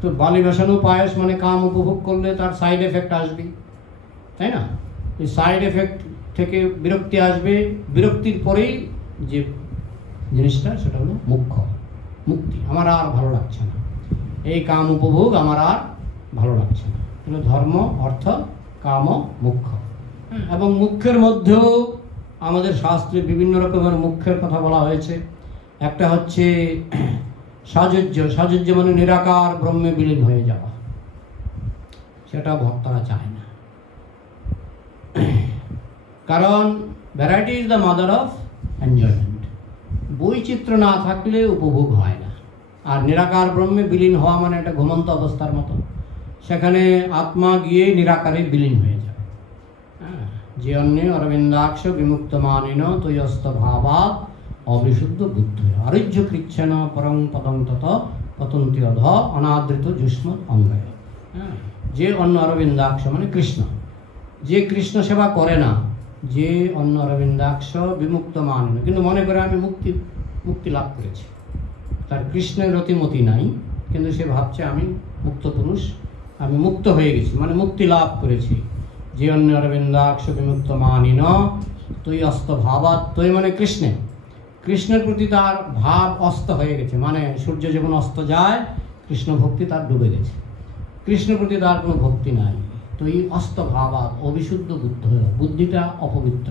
তো বালি মেশানো পায়েস মানে কাম উপভোগ করলে তার সাইড এফেক্ট আসবে, তাই না? এই সাইড এফেক্ট থেকে বিরক্তি আসবে, বিরক্তির পরেই যে জিনিসটা, সেটা হলো মুক্তি। আমার আর ভালো লাগছে না, এই কাম উপভোগ আমার আর ভালো লাগছে না। তাহলে ধর্ম, অর্থ, কাম, মোক্ষ। এবং মুখ্যের মধ্যেও আমাদের শাস্ত্রে বিভিন্ন রকমের মুখ্যের কথা বলা হয়েছে। একটা হচ্ছে সাযুজ্য মানে নিরাকার ব্রহ্মে বিলীন হয়ে যাওয়া। সেটা ভক্তরা চায় না, কারণ variety is the mother of enjoyment. বৈচিত্র্য না থাকলে উপভোগ হয় না। আর নিরাকার ব্রহ্মে বিলীন হওয়া মানে একটা ঘুমন্ত অবস্থার মতো, সেখানে আত্মা গিয়ে নিরাকারে বিলীন হয়ে যাবে। যে অন্যে অরবিন্দাক্ষ বিমুক্ত মানিন তৈয়স্ত ভাবাৎ অবিশুদ্ধ বুদ্ধ আরোহ্য কৃচ্ছেন পরং পদং তত পতন্তি অধ অনাদৃত যুষ্ম অঙ্গয়। যে অন্য অরবিন্দাক্ষ মানে কৃষ্ণ, যে কৃষ্ণ সেবা করে না, যে অন্য অরবিন্দাক্ষ বিমুক্ত মানিন, কিন্তু মনে করে আমি মুক্তি লাভ করেছি, তার কৃষ্ণের রতিমতি নাই, কিন্তু সে ভাবছে আমি মুক্ত পুরুষ, আমি মুক্ত হয়ে গেছি, মানে মুক্তি লাভ করেছি। যে অন্য অরবিন্দাক্ষ বিমুক্ত মানিন তুই অস্ত ভাবাৎ, তুই মানে কৃষ্ণের প্রতি তার ভাব অস্ত হয়ে গেছে, মানে সূর্য যখন অস্ত যায় কৃষ্ণ ভক্তি তার ডুবে গেছে। কৃষ্ণের প্রতি তার কোনো ভক্তি নাই, তো এই অস্তভাবাৎ অবিশুদ্ধ বুদ্ধ, বুদ্ধিটা অপবিত্র,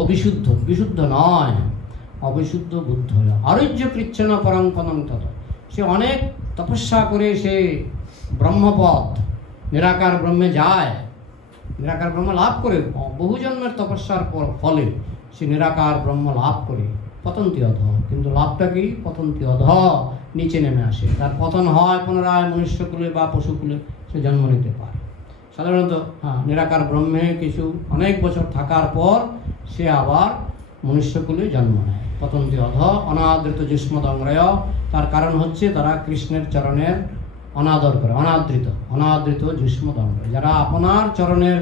অবিশুদ্ধ, বিশুদ্ধ নয়, অবিশুদ্ধ বুদ্ধ। আরোগ্য কৃচ্ছন পরং পদং তত, সে অনেক তপস্যা করে সে ব্রহ্মপদ নিরাকার ব্রহ্মে যায়, নিরাকার ব্রহ্ম লাভ করে, বহু জন্মের তপস্যার ফলে সে নিরাকার ব্রহ্ম লাভ করে পতন্তি অধ। কিন্তু লাভটা কি? পতন্তি অধ, নিচে নেমে আসে, তার পতন হয় পুনরায় মনুষ্যকুলে বা পশুকুলে সে জন্ম নিতে পারে। সাধারণত নিরাকার ব্রহ্মে কিছু অনেক বছর থাকার পর সে আবার মনুষ্যকুলে জন্ম নেয়। পতন্তি অধ অনাদৃত যুষ্মদংরয়, তার কারণ হচ্ছে তারা কৃষ্ণের চরণের অনাদর করে, অনাদৃত যুষ্মদংরয়। যারা আপনার চরণের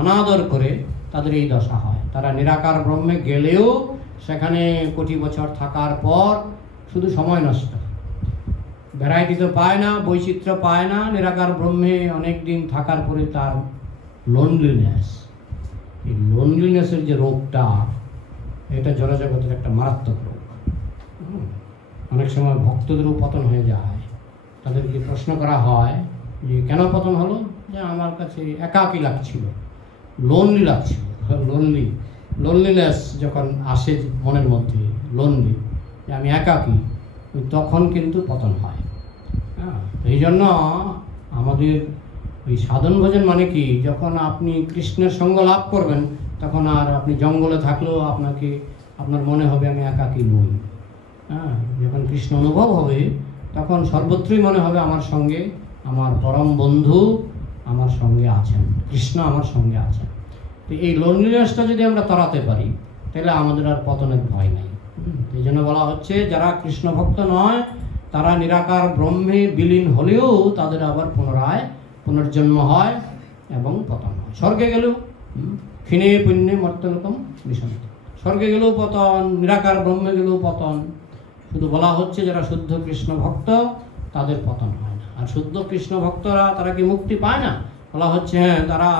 অনাদর করে তাদের এই দশা হয়। তারা নিরাকার ব্রহ্মে গেলেও সেখানে কোটি বছর থাকার পর শুধু সময় নষ্ট, ভ্যারাইটি তো পায় না, বৈচিত্র্য পায় না। নিরাকার ব্রহ্মে অনেক দিন থাকার পরে তার লোনলিনেস, এই লোনলিনেসের যে রোগটা, এটা জড়জগতের একটা মারাত্মক রোগ। অনেক সময় ভক্তদেরও পতন হয়ে যায়। তাদেরকে প্রশ্ন করা হয় যে কেন পতন হলো? যে আমার কাছে একাকী লাগছিল, লোনলি লাগছিল। লোনলিনেস যখন আসে মনের মধ্যে, লোনলি, যে আমি একাকী, তখন কিন্তু পতন হয়। এই জন্য আমাদের ওই সাধন ভজন মানে কি, যখন আপনি কৃষ্ণের সঙ্গ লাভ করবেন তখন আর আপনি জঙ্গলে থাকলেও আপনার মনে হবে আমি একাকী নই। যখন কৃষ্ণ অনুভব হবে তখন সর্বত্রই মনে হবে আমার সঙ্গে আমার পরম বন্ধু আমার সঙ্গে আছেন, কৃষ্ণ আমার সঙ্গে আছেন। তো এই লোনলিনেসটা যদি আমরা তাড়াতে পারি তাহলে আমাদের আর পতনের ভয় নাই। এই জন্য বলা হচ্ছে যারা কৃষ্ণ ভক্ত নয় তারা নিরাকার ব্রহ্মে বিলীন হলেও তাদের আবার পুনরায় পুনর্জন্ম হয় এবং পতন হয়। স্বর্গে গেলেও ক্ষীণে পুণ্যে মর্তলোকম বিশান্ত, স্বর্গে গেলেও পতন, নিরাকার ব্রহ্মে গেলেও পতন। শুধু বলা হচ্ছে যারা শুদ্ধ কৃষ্ণ ভক্ত তাদের পতন হয় না। আর শুদ্ধ কৃষ্ণ ভক্তরা তারা কি মুক্তি পায় না? বলা হচ্ছে হ্যাঁ, তারা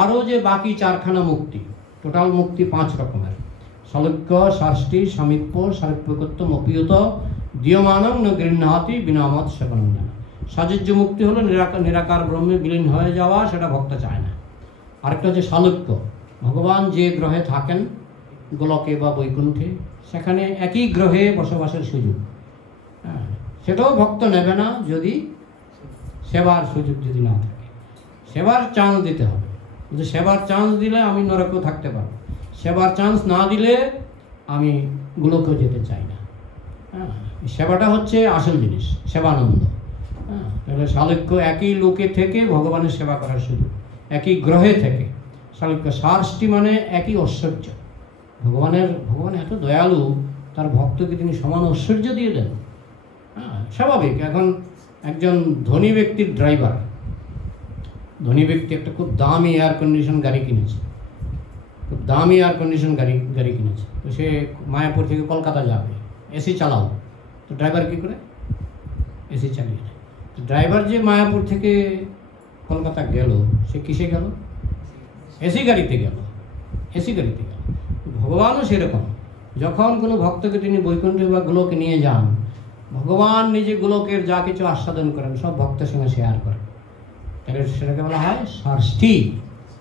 আরও যে বাকি চারখানা মুক্তি, টোটাল মুক্তি 5 রকমের, সলক্ষ্য, ষষ্ঠী, সামীপ্য, সারূপ্যকত্ব, মপিয়ত, দীয়মানং ন গৃহ্ণাতি বিনামত সেবনং জানা। সাযুজ্য মুক্তি হলো নিরাকার ব্রহ্মে বিলীন হয়ে যাওয়া, সেটা ভক্ত চায় না। আরেকটা হচ্ছে সালুক্য, ভগবান যে গ্রহে থাকেন, গোলকে বা বৈকুণ্ঠে, সেখানে একই গ্রহে বসবাসের সুযোগ, সেটাও ভক্ত নেবে না যদি সেবার সুযোগ যদি না থাকে। সেবার চান্স দিতে হবে, কিন্তু সেবার চান্স দিলে আমি নরকেও থাকতে পারবো, সেবার চান্স না দিলে আমি গোলকেও যেতে চাই না। সেবাটা হচ্ছে আসল জিনিস, সেবানন্দ। তাহলে সালক্ষ্য একই লোকে থেকে ভগবানের সেবা করার সুযোগ, একই গ্রহে থেকে। সালক্ষ্য ষষ্ঠী মানে একই ঐশ্বর্য, ভগবান এত দয়ালু, তার ভক্তকে তিনি সমান ঐশ্বর্য দিয়ে দেন। স্বাভাবিক। এখন একজন ধনী ব্যক্তির ড্রাইভার, ধনী ব্যক্তি একটা খুব দামি এয়ার কন্ডিশন গাড়ি কিনেছে, খুব দামি এয়ার কন্ডিশন গাড়ি কিনেছে। তো সে মায়াপুর থেকে কলকাতা যাবে, এসি চালাও, তো ড্রাইভার কী করে? এসি চালিয়ে নেয়। তো ড্রাইভার যে মায়াপুর থেকে কলকাতা গেল, সে কিসে গেল? এসি গাড়িতে গেল, এসি গাড়িতে গেল। ভগবানও সেরকম, যখন কোনো ভক্তকে তিনি বৈকুণ্ঠ বা গোলকে নিয়ে যান, ভগবান নিজে গোলকের যা কিছু আস্বাদন করেন সব ভক্তের সঙ্গে শেয়ার করেন। তাহলে সেটাকে বলা হয় ষষ্ঠী,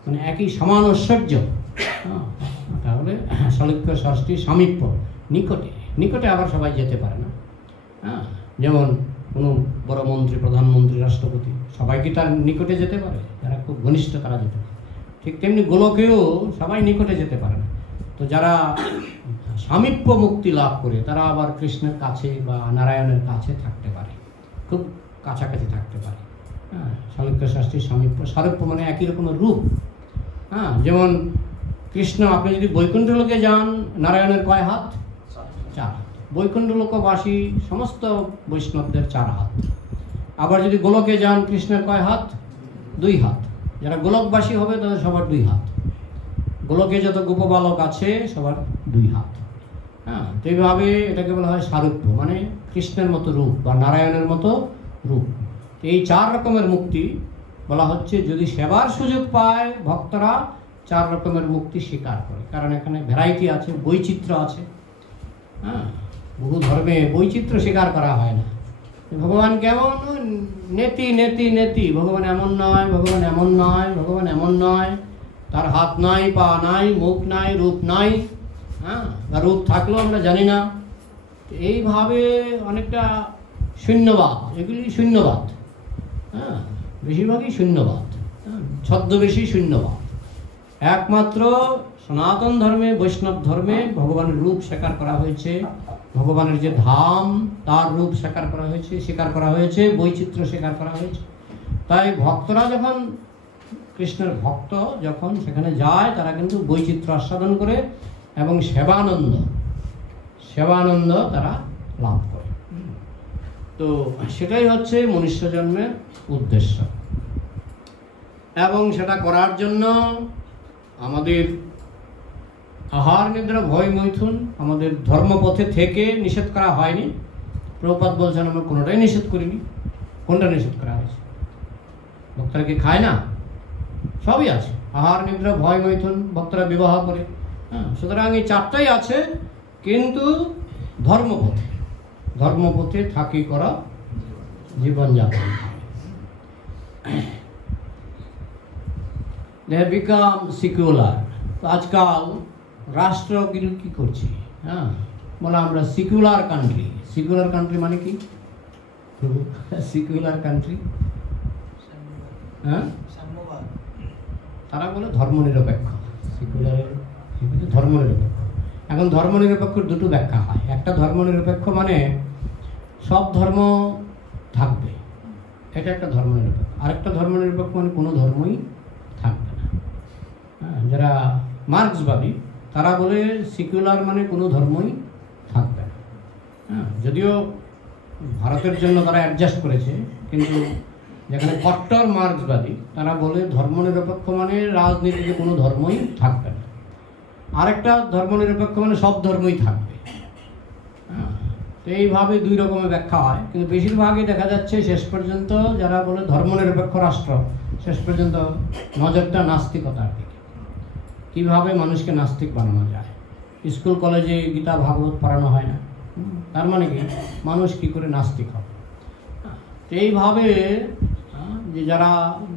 মানে একই সমান ঐশ্বর্য। তাহলে সলক্ষ্য, ষষ্ঠী, সামীপ্য, নিকটে। নিকটে আবার সবাই যেতে পারে না। যেমন কোনো বড় মন্ত্রী, প্রধানমন্ত্রী, রাষ্ট্রপতি, সবাই কি তার নিকটে যেতে পারে? যারা খুব ঘনিষ্ঠ তারা যেতে পারে। ঠিক তেমনি গোলকেও সবাই নিকটে যেতে পারে না। তো যারা সামীপ্য মুক্তি লাভ করে তারা আবার কৃষ্ণের কাছে বা নারায়ণের কাছে থাকতে পারে, খুব কাছাকাছি থাকতে পারে। সলক্ষ্য, ষষ্ঠী, সামীপ্য। সারূপ্য মানে একই রকমের রূপ। যেমন কৃষ্ণ, আপনি যদি বৈকুণ্ঠ লোকে যান, নারায়ণের কয় হাত? 4 হাত। বৈকুণ্ঠ লোকবাসী সমস্ত বৈষ্ণবদের 4 হাত। আবার যদি গোলকে যান, কৃষ্ণের কয় হাত? 2 হাত। যারা গোলকবাসী হবে তাদের সবার 2 হাত। গোলকে যত গোপবালক আছে সবার 2 হাত। তো এইভাবে এটাকে বলা হয় সারূপ্য, মানে কৃষ্ণের মতো রূপ বা নারায়ণের মতো রূপ। এই 4 রকমের মুক্তি বলা হচ্ছে, যদি সেবার সুযোগ পায় ভক্তরা 4 রকমের মুক্তি স্বীকার করে। কারণ এখানে ভ্যারাইটি আছে, বৈচিত্র্য আছে। বহু ধর্মে বৈচিত্র্য স্বীকার করা হয় না। ভগবান কেমন? নেতি নেতি নেতি, ভগবান এমন নয়, ভগবান এমন নয়, ভগবান এমন নয়, তার হাত নাই, পা নাই, মুখ নাই, রূপ নাই, হ্যাঁ, বা রূপ থাকলেও আমরা জানি না। এইভাবে অনেকটা শূন্যবাদ, এগুলি শূন্যবাদ, হ্যাঁ, বেশিরভাগই শূন্যবাদ, ছদ্মবেশী শূন্যবাদ। একমাত্র সনাতন ধর্মে, বৈষ্ণব ধর্মে ভগবানের রূপ স্বীকার করা হয়েছে, ভগবানের যে ধাম তার রূপ স্বীকার করা হয়েছে, বৈচিত্র্য স্বীকার করা হয়েছে। তাই ভক্তরা যখন, কৃষ্ণের ভক্ত যখন সেখানে যায়, তারা কিন্তু বৈচিত্র্য আস্বাদন করে এবং সেবানন্দ তারা লাভ করে। তো সেটাই হচ্ছে মনুষ্য জন্মের উদ্দেশ্য। এবং সেটা করার জন্য আমাদের আহার নিদ্রা ভয় মৈথুন আমাদের ধর্মপথে থেকে নিষেধ করা হয়নি। প্রভুপাদ বলছেন আমরা কোনোটাই নিষেধ করিনি। কোনটা নিষেধ করা হয়েছে? ভক্তরা কি খায় না? সবই আছে, আহার নিদ্রা ভয় মৈথুন, ভক্তরা বিবাহ করে, হ্যাঁ। সুতরাং এই চারটাই আছে, কিন্তু ধর্মপথে থাকি করা জীবনযাপন। They have become secular. তো আজকাল রাষ্ট্র কি করছে, হ্যাঁ, বলে আমরা সিকুলার কান্ট্রি। সিকুলার কান্ট্রি মানে কি? সিকুলার কান্ট্রি, হ্যাঁ, তারা বলে ধর্মনিরপেক্ষ। সিকুলারের ধর্মনিরপেক্ষ। এখন ধর্মনিরপেক্ষর দুটো ব্যাখ্যা হয়। একটা ধর্মনিরপেক্ষ মানে সব ধর্ম থাকবে, এটা একটা ধর্মনিরপেক্ষ। আরেকটা ধর্মনিরপেক্ষ মানে কোনো ধর্মই থাকবে না। হ্যাঁ, যারা মার্ক্সবাদী তারা বলে সিকুলার মানে কোনো ধর্মই থাকবে না। হ্যাঁ, যদিও ভারতের জন্য তারা অ্যাডজাস্ট করেছে, কিন্তু যেখানে কট্টর মার্ক্সবাদী তারা বলে ধর্মনিরপেক্ষ মানে রাজনীতিতে কোনো ধর্মই থাকবে না। আরেকটা ধর্মনিরপেক্ষ মানে সব ধর্মই থাকবে। হ্যাঁ, তো এইভাবে দুই রকমের ব্যাখ্যা হয়, কিন্তু বেশিরভাগই দেখা যাচ্ছে শেষ পর্যন্ত যারা বলে ধর্মনিরপেক্ষ রাষ্ট্র, শেষ পর্যন্ত নজরটা নাস্তিকতার দিকে। কীভাবে মানুষকে নাস্তিক বানানো যায়। স্কুল কলেজে গীতা ভাগবত পড়ানো হয় না, তার মানে কি মানুষ কি করে নাস্তিক হবে। তো এইভাবে যে যারা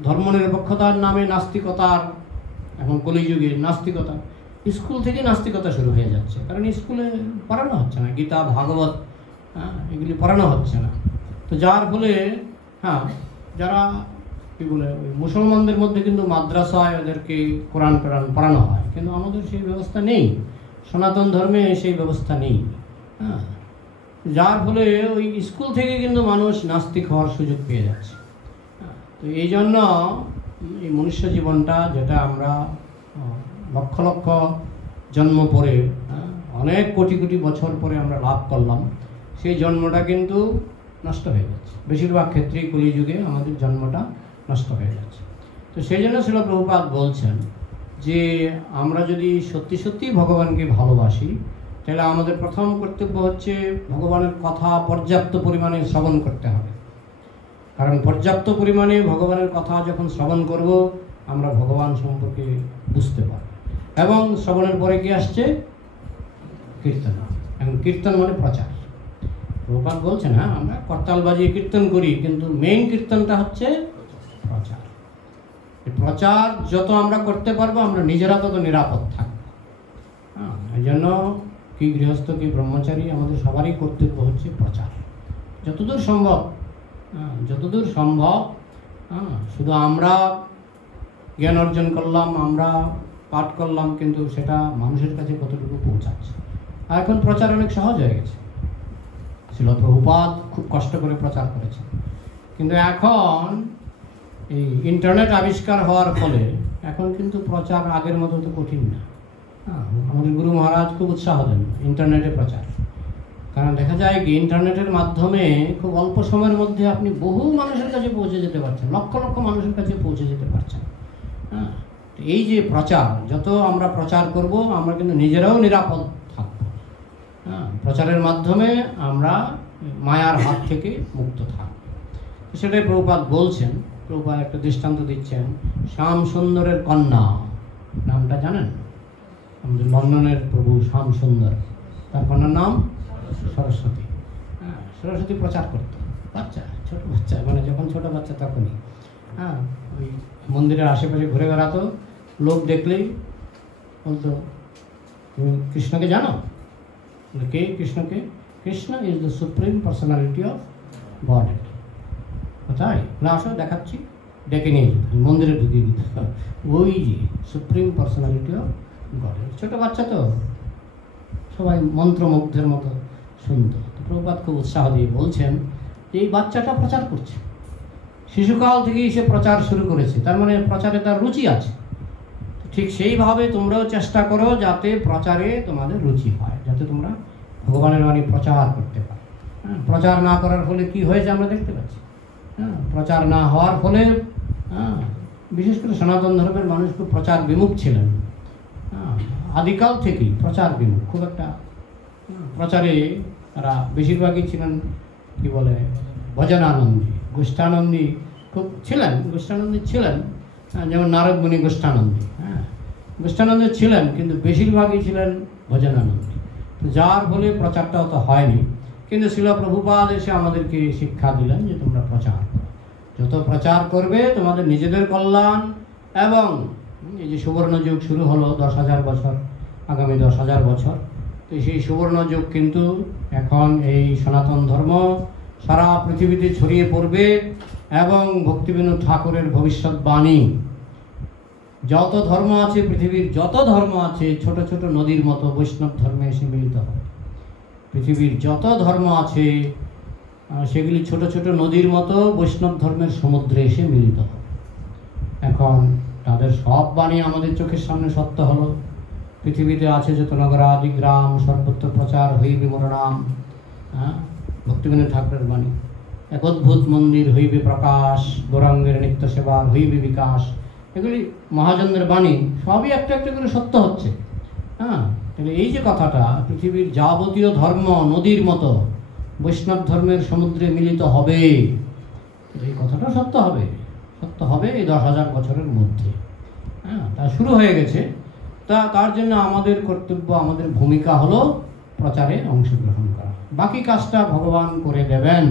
ধর্মনিরপেক্ষতার নামে নাস্তিকতার, এখন কলিযুগে নাস্তিকতা, স্কুল থেকে নাস্তিকতা শুরু হয়ে যাচ্ছে, কারণ স্কুলে পড়ানো হচ্ছে না, গীতা ভাগবত এগুলি পড়ানো হচ্ছে না। তো যার ফলে হ্যাঁ, যারা কি বলে মুসলমানদের মধ্যে কিন্তু মাদ্রাসায় ওদেরকে কোরআন পড়ানো হয়, কিন্তু আমাদের সেই ব্যবস্থা নেই, সনাতন ধর্মে সেই ব্যবস্থা নেই। হ্যাঁ, যার ফলে ওই স্কুল থেকে কিন্তু মানুষ নাস্তিক হওয়ার সুযোগ পেয়ে যাচ্ছে। তো এই জন্য এই মনুষ্য জীবনটা, যেটা আমরা লক্ষ লক্ষ জন্ম পরে, অনেক কোটি কোটি বছর পরে আমরা লাভ করলাম, সেই জন্মটা কিন্তু নষ্ট হয়ে যাচ্ছে। বেশিরভাগ ক্ষেত্রেই কলিযুগে আমাদের জন্মটা নষ্ট হয়ে যাচ্ছে। তো সেই জন্য শ্রীল প্রভুপাদ বলছেন যে আমরা যদি সত্যি সত্যি ভগবানকে ভালোবাসি, তাহলে আমাদের প্রথম কর্তব্য হচ্ছে ভগবানের কথা পর্যাপ্ত পরিমাণে শ্রবণ করতে হবে। কারণ পর্যাপ্ত পরিমাণে ভগবানের কথা যখন শ্রবণ করব, আমরা ভগবান সম্পর্কে বুঝতে পারব। এবং শ্রবণের পরে কি আসছে? কীর্তন। এখন কীর্তন মানে প্রচার। প্রভুপাদ বলছেন, হ্যাঁ, আমরা করতাল বাজিয়ে কীর্তন করি, কিন্তু মেইন কীর্তনটা হচ্ছে প্রচার। প্রচার যত আমরা করতে পারবো, আমরা নিজেরা তত নিরাপদ থাকবো। হ্যাঁ, এই জন্য কি গৃহস্থ কি ব্রহ্মচারী, আমাদের সবারই কর্তব্য হচ্ছে প্রচার, যতদূর সম্ভব। যতদূর সম্ভব। শুধু আমরা জ্ঞান অর্জন করলাম, আমরা পাঠ করলাম, কিন্তু সেটা মানুষের কাছে কতটুকু পৌঁছাচ্ছে। আর এখন প্রচার অনেক সহজ হয়ে গেছে। শ্রীল প্রভুপাদ খুব কষ্ট করে প্রচার করেছেন, কিন্তু এখন এই ইন্টারনেট আবিষ্কার হওয়ার ফলে এখন কিন্তু প্রচার আগের মতো তো কঠিন না। আমাদের গুরু মহারাজ খুব উৎসাহ দেন ইন্টারনেটে প্রচার, কারণ দেখা যায় কি ইন্টারনেটের মাধ্যমে খুব অল্প সময়ের মধ্যে আপনি বহু মানুষের কাছে পৌঁছে যেতে পারছেন, লক্ষ লক্ষ মানুষের কাছে পৌঁছে যেতে পারছেন। হ্যাঁ, এই যে প্রচার, যত আমরা প্রচার করব, আমরা কিন্তু নিজেরাও নিরাপদ থাকবো। হ্যাঁ, প্রচারের মাধ্যমে আমরা মায়ার হাত থেকে মুক্ত থাকব। সেটাই প্রভুপাদ বলছেন। প্রভুপাদ একটা দৃষ্টান্ত দিচ্ছেন, শ্যাম সুন্দরের কন্যা, নামটা জানেন? আমাদের লন্ডনের প্রভু শ্যাম সুন্দর, তার কন্যার নাম সরস্বতী। হ্যাঁ, সরস্বতী প্রচার করত, বাচ্চা, ছোট বাচ্চা, মানে যখন ছোট বাচ্চা তখনই হ্যাঁ ওই মন্দিরের আশেপাশে ঘুরে বেড়াতো, লোক দেখলেই বলতো তুমি কৃষ্ণকে জানো? কে কৃষ্ণকে? Krishna is the supreme personality of god. কোথায়? না আসো দেখাচ্ছি, ডেকে নিয়ে যেত, মন্দিরে ঢুকিয়ে দিত, ওই যে সুপ্রিম পার্সোনালিটি অফ গড। ছোটো বাচ্চা তো সবাই মন্ত্রমুগ্ধের মতো শুনত। প্রভুপাদ খুব উৎসাহ দিয়ে বলছেন যে এই বাচ্চাটা প্রচার করছে, শিশুকাল থেকেই সে প্রচার শুরু করেছে, তার মানে প্রচারে তার রুচি আছে। ঠিক সেইভাবে তোমরাও চেষ্টা করো যাতে প্রচারে তোমাদের রুচি হয়, যাতে তোমরা ভগবানের বাণী প্রচার করতে পারো। হ্যাঁ, প্রচার না করার ফলে কি হয়েছে আমরা দেখতে পাচ্ছি। হ্যাঁ, প্রচার না হওয়ার ফলে বিশেষ করে সনাতন ধর্মের মানুষ খুব প্রচার বিমুখ ছিলেন। আদিকাল থেকেই প্রচার বিমুখ, খুব একটা প্রচারে তারা বেশিরভাগই ছিলেন কি বলে ভজনানন্দী, গোষ্ঠানন্দী খুব ছিলেন, গোষ্ঠানন্দী ছিলেন, যেমন নারদ মুনি গোষ্ঠানন্দী, হ্যাঁ গোষ্ঠানন্দী ছিলেন, কিন্তু বেশিরভাগই ছিলেন ভজনানন্দী। যার ফলে প্রচারটা অত হয়নি। কিন্তু শিল প্রভুপাদ এসে আমাদেরকে শিক্ষা দিলেন যে তোমরা প্রচার করো, যত প্রচার করবে তোমাদের নিজেদের কল্যাণ। এবং এই যে সুবর্ণ যুগ শুরু হলো 10,000 বছর, আগামী 10,000 বছর, তো সেই সুবর্ণ যুগ কিন্তু এখন এই সনাতন ধর্ম সারা পৃথিবীতে ছড়িয়ে পড়বে। এবং ভক্তিবিনোদ ঠাকুরের ভবিষ্যৎবাণী, যত ধর্ম আছে পৃথিবীর, যত ধর্ম আছে ছোট ছোট নদীর মতো বৈষ্ণব ধর্মে এসে মিলিত হবে। পৃথিবীর যত ধর্ম আছে সেগুলি ছোট ছোট নদীর মতো বৈষ্ণব ধর্মের সমুদ্রে এসে মিলিত হবে। এখন তাদের সব বাণী আমাদের চোখের সামনে সত্য হলো। পৃথিবীতে আছে যত নগরাদি গ্রাম সর্বত্র প্রচার হইবে মোর নাম, ভক্তিবিনোদ ঠাকুরের বাণী। এক অদ্ভুত মন্দির হইবে প্রকাশ, গৌরাঙ্গের নিত্য সেবার হইবে বিকাশ, এগুলি মহাজনদের বাণী, সবই একটা একটা করে সত্য হচ্ছে। হ্যাঁ, তাহলে এই যে কথাটা, পৃথিবীর যাবতীয় ধর্ম নদীর মতো বৈষ্ণব ধর্মের সমুদ্রে মিলিত হবে, এই কথাটা সত্য হবে, সত্য হবে এই 10,000 বছরের মধ্যে। হ্যাঁ, তা শুরু হয়ে গেছে। তার জন্য আমাদের কর্তব্য, আমাদের ভূমিকা হলো প্রচারে অংশগ্রহণ করা, বাকি কাজটা ভগবান করে দেবেন।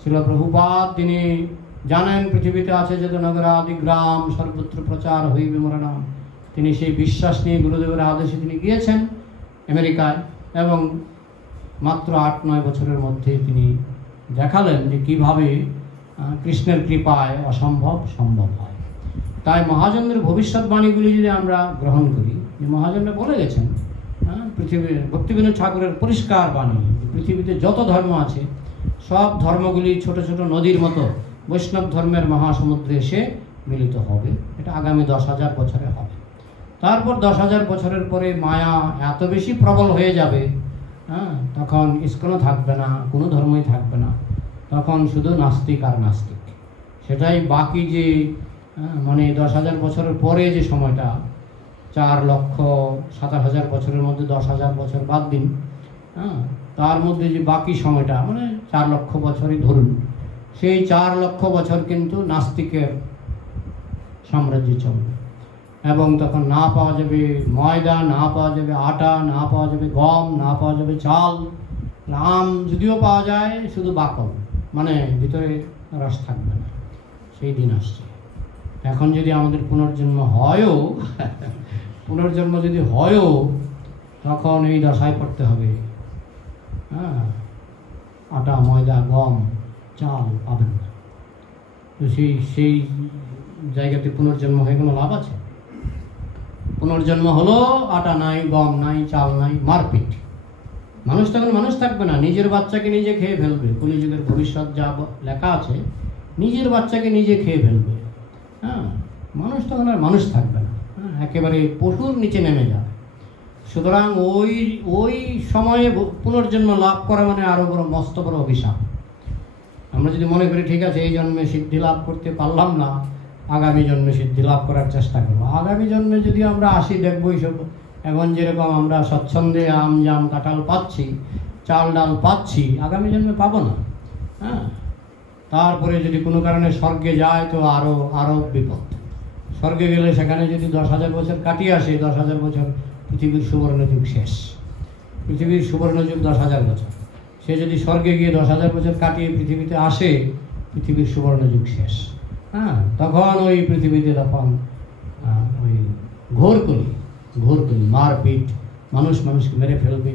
শিল প্রভুপাদ তিনি জানেন পৃথিবীতে আছে যত নগরাদি গ্রাম সর্বত্র প্রচার হইবে মোর নাম। তিনি সেই বিশ্বাস নিয়ে গুরুদেবের আদেশে তিনি গিয়েছেন আমেরিকায়, এবং মাত্র 8-9 বছরের মধ্যে তিনি দেখালেন যে কীভাবে কৃষ্ণের কৃপায় অসম্ভব সম্ভব হয়। তাই মহাজনদের ভবিষ্যৎবাণীগুলি যদি আমরা গ্রহণ করি, যে মহাজনরা বলে গেছেন, পৃথিবীর ভক্তিবিনোদ ঠাকুরের পরিষ্কার বাণী, পৃথিবীতে যত ধর্ম আছে সব ধর্মগুলি ছোট ছোট নদীর মতো বৈষ্ণব ধর্মের মহাসমুদ্রে এসে মিলিত হবে। এটা আগামী 10,000 বছরে হবে। তারপর 10,000 বছরের পরে মায়া এত বেশি প্রবল হয়ে যাবে, তখন ইস্কনও থাকবে না, কোনো ধর্মই থাকবে না, তখন শুধু নাস্তিক আর নাস্তিক। সেটাই বাকি যে মানে 10,000 বছরের পরে যে সময়টা, 4,70,000 বছরের মধ্যে 10,000 বছর বাদ দিন, তার মধ্যে যে বাকি সময়টা মানে 4 লক্ষ বছরই ধরুন, সেই 4 লক্ষ বছর কিন্তু নাস্তিকের সাম্রাজ্য চলবে। এবং তখন না পাওয়া যাবে ময়দা, না পাওয়া যাবে আটা, না পাওয়া যাবে গম, না পাওয়া যাবে চাল, আম যদিও পাওয়া যায় শুধু বাকল, মানে ভিতরে রস থাকবে না। সেই দিন আসছে। এখন যদি আমাদের পুনর্জন্ম হয়ও, পুনর্জন্ম যদি হয়ও, তখন এই দশায় পড়তে হবে। আটা, ময়দা, গম, চাল পাবেন না। তো সেই জায়গাতে পুনর্জন্ম হয়ে কোনো লাভ আছে? পুনর্জন্ম হলো আটা নাই, গম নাই, চাল নাই, মারপিট। মানুষ তখন মানুষ থাকবে না, নিজের বাচ্চাকে নিজে খেয়ে ফেলবে। কলিযুগের ভবিষ্যৎ যা লেখা আছে, নিজের বাচ্চাকে নিজে খেয়ে ফেলবে। মানুষ তখন আর মানুষ থাকবে না, একেবারে পশুর নিচে নেমে যাবে। সুতরাং ওই সময়ে পুনর্জন্ম লাভ করা মানে আরো বড় মস্ত বড় অভিশাপ। আমরা যদি মনে করি ঠিক আছে এই জন্মে সিদ্ধি লাভ করতে পারলাম না, আগামী জন্মে সিদ্ধি লাভ করার চেষ্টা করবো। আগামী জন্মে যদি আমরা আসি দেখবো এইসব, এখন যেরকম আমরা স্বচ্ছন্দে আম জাম কাঁঠাল পাচ্ছি, চাল ডাল পাচ্ছি, আগামী জন্মে পাবো না। তারপরে যদি কোনো কারণে স্বর্গে যায় তো আরো বিপদ। স্বর্গে গেলে সেখানে যদি 10,000 বছর কাটিয়ে আসে, 10,000 বছর পৃথিবীর সুবর্ণ যুগ শেষ। পৃথিবীর সুবর্ণ যুগ 10,000 বছর, সে যদি স্বর্গে গিয়ে 10,000 বছর কাটিয়ে পৃথিবীতে আসে, পৃথিবীর সুবর্ণ যুগ শেষ। হ্যাঁ, তখন ওই পৃথিবীতে তখন ওই ঘোরকলি মারপিট, মানুষকে মেরে ফেলবে।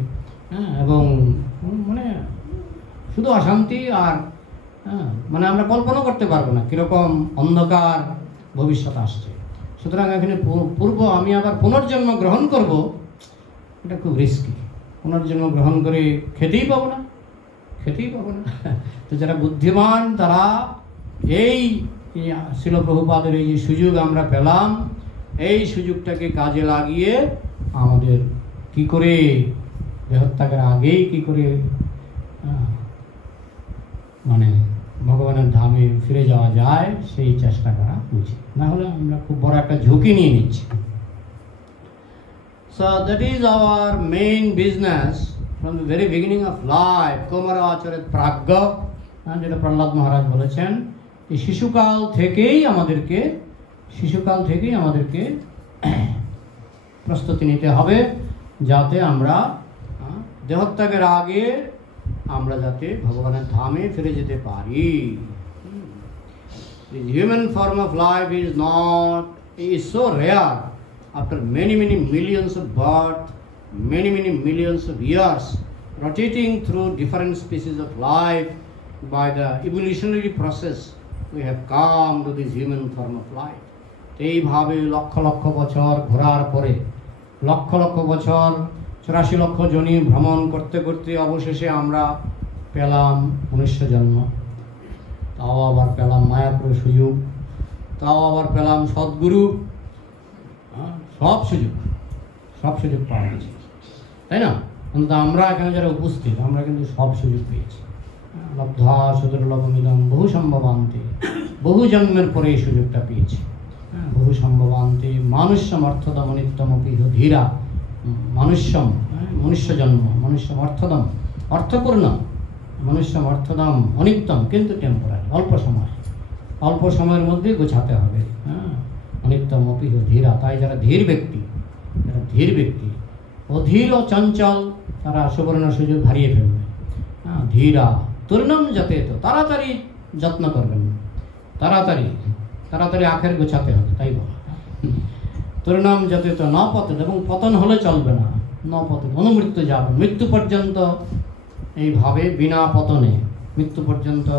হ্যাঁ, এবং মানে শুধু অশান্তি আর মানে আমরা কল্পনা করতে পারবো না কীরকম অন্ধকার ভবিষ্যৎ আসছে। সুতরাং এখানে আমি আবার পুনর্জন্ম গ্রহণ করব, এটা খুব রিস্কি। পুনর্জন্ম গ্রহণ করে খেতেই পাবো না। তো যারা বুদ্ধিমান তারা এই শিল প্রভুপাদের এই যে সুযোগ আমরা পেলাম, এই সুযোগটাকে কাজে লাগিয়ে আমাদের কি করে দেহত্যাগের আগেই কি করে মানে ভগবানের ধামে ফিরে যাওয়া যায় সেই চেষ্টা করা উচিত। না হলে আমরা খুব বড় একটা ঝুঁকি নিয়ে নিচ্ছি। So that is our main business from the very beginning of life. Komara Acharet Pragya, যেটা প্রহ্লাদ মহারাজ বলেছেন, এই শিশুকাল থেকেই আমাদেরকে প্রস্তুতি নিতে হবে যাতে আমরা দেহত্যাগের আগে আমরা যাতে ভগবানের ধামে ফিরে যেতে পারি। The human form of life is so rare. After many millions of births, many millions of years, rotating through different species of life, by the evolutionary process, we have come to this human form of life. এইভাবে লক্ষ বছর ঘোরার পরে, লক্ষ বছর 84 লক্ষ জনি ভ্রমণ করতে করতে অবশেষে আমরা পেলাম মনুষ্য জন্ম। তাও আবার পেলাম মায়াপুরের সুযোগ, তাও আবার পেলাম সদ্গুরু। সব সুযোগ পাওয়া গেছে, তাই না? অন্তত আমরা এখানে যারা উপস্থিত, আমরা কিন্তু সব সুযোগ পেয়েছি। লব্ধা সুদুর্লভমিদং বহু সম্ভবান্তে, বহু জন্মের পরে এই সুযোগটা পেয়েছি। বহু সম্ভবান্তে মানুষ্যম অর্থদম অনিত্যমপি ধীরা, মনুষ্য জন্ম, মনুষ্যম অর্থদম অর্থপূর্ণ, মনুষ্যম অর্থদম অনিত্যম কিন্তু টেম্পোরারি, অল্প সময়ের মধ্যে গোছাতে হবে। অনিত্যমপি ধীরা, তাই যারা ধীর ব্যক্তি, অধীর ও চঞ্চল, তারা সুবর্ণ সুযোগ হারিয়ে ফেলবে। ধীরা তরুণম যাতে, তো তাড়াতাড়ি যত্ন করবেন, তাড়াতাড়ি আখের গোছাতে হবে, তাই বলা। তরুণম যাতে তো ন পতন, এবং পতন হলে চলবে না, ন পতন অনুমৃত্যু যাবে, মৃত্যু পর্যন্ত এইভাবে বিনা পতনে মৃত্যু পর্যন্ত